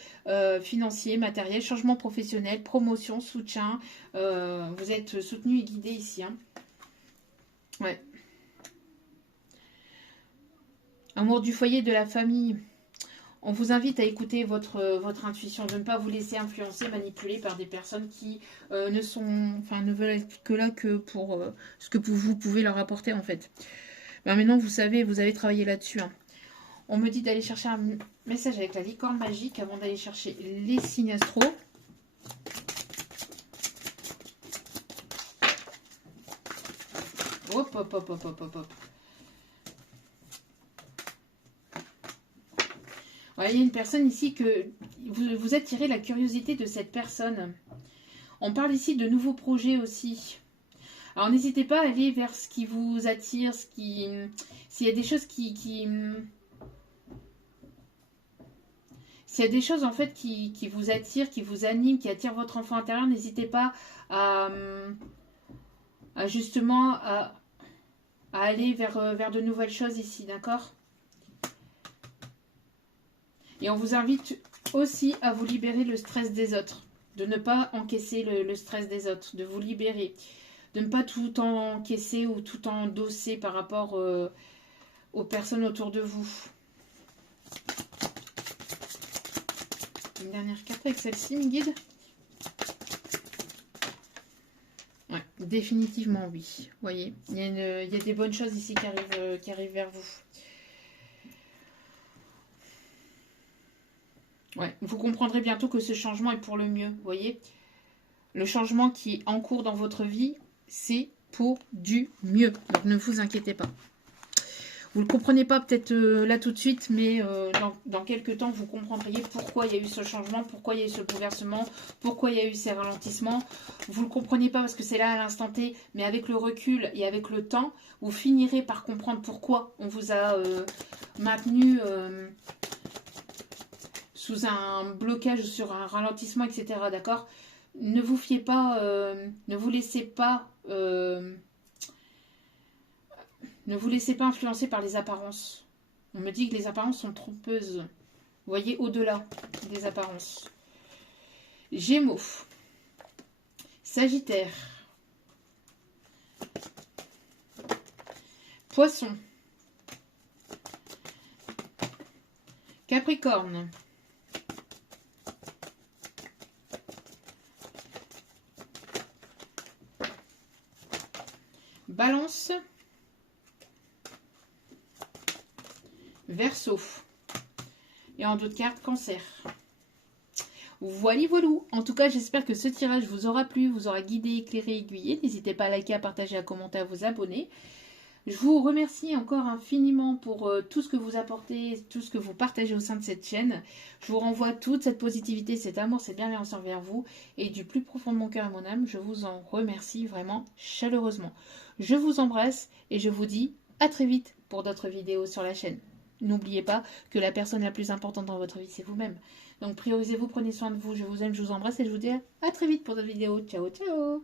financier, matériel, changement professionnel, promotion, soutien. Vous êtes soutenu et guidé ici. Hein. Ouais. Amour du foyer, de la famille. On vous invite à écouter votre intuition, de ne pas vous laisser influencer, manipuler par des personnes qui ne veulent être que là que pour ce que vous pouvez leur apporter en fait. Ben maintenant, vous savez, vous avez travaillé là-dessus. Hein. On me dit d'aller chercher un message avec la licorne magique avant d'aller chercher les signes astro. Hop, hop, hop, hop, hop, hop, hop. Ouais, il y a une personne ici que vous attirez la curiosité de cette personne. On parle ici de nouveaux projets aussi. Alors n'hésitez pas à aller vers ce qui vous attire, s'il y a des choses s'il y a des choses en fait qui vous attirent, qui vous animent, qui attirent votre enfant intérieur, n'hésitez pas à justement à aller vers de nouvelles choses ici, d'accord? Et on vous invite aussi à vous libérer le stress des autres, de ne pas encaisser le stress des autres, de vous libérer, de ne pas tout encaisser ou tout endosser par rapport aux personnes autour de vous. Une dernière carte avec celle-ci, mes guides. Ouais, définitivement oui. Vous voyez, il y a des bonnes choses ici qui arrivent vers vous. Ouais, vous comprendrez bientôt que ce changement est pour le mieux, vous voyez. Le changement qui est en cours dans votre vie, c'est pour du mieux. Donc ne vous inquiétez pas. Vous ne le comprenez pas peut-être là tout de suite, mais dans quelques temps, vous comprendriez pourquoi il y a eu ce changement, pourquoi il y a eu ce bouleversement, pourquoi il y a eu ces ralentissements. Vous ne le comprenez pas parce que c'est là à l'instant T, mais avec le recul et avec le temps, vous finirez par comprendre pourquoi on vous a maintenu sous un blocage, sur un ralentissement, etc. D'accord? Ne vous fiez pas, ne vous laissez pas influencer par les apparences. On me dit que les apparences sont trompeuses. Vous voyez, au-delà des apparences. Gémeaux. Sagittaire. Poisson. Capricorne. Balance. Verseau. Et en d'autres cartes, Cancer. Voilà, voilà. En tout cas, j'espère que ce tirage vous aura plu, vous aura guidé, éclairé, aiguillé. N'hésitez pas à liker, à partager, à commenter, à vous abonner. Je vous remercie encore infiniment pour tout ce que vous apportez, tout ce que vous partagez au sein de cette chaîne. Je vous renvoie toute cette positivité, cet amour, cette bienveillance envers vous. Et du plus profond de mon cœur et mon âme, je vous en remercie vraiment chaleureusement. Je vous embrasse et je vous dis à très vite pour d'autres vidéos sur la chaîne. N'oubliez pas que la personne la plus importante dans votre vie, c'est vous-même. Donc priorisez-vous, prenez soin de vous. Je vous aime, je vous embrasse et je vous dis à très vite pour d'autres vidéos. Ciao, ciao!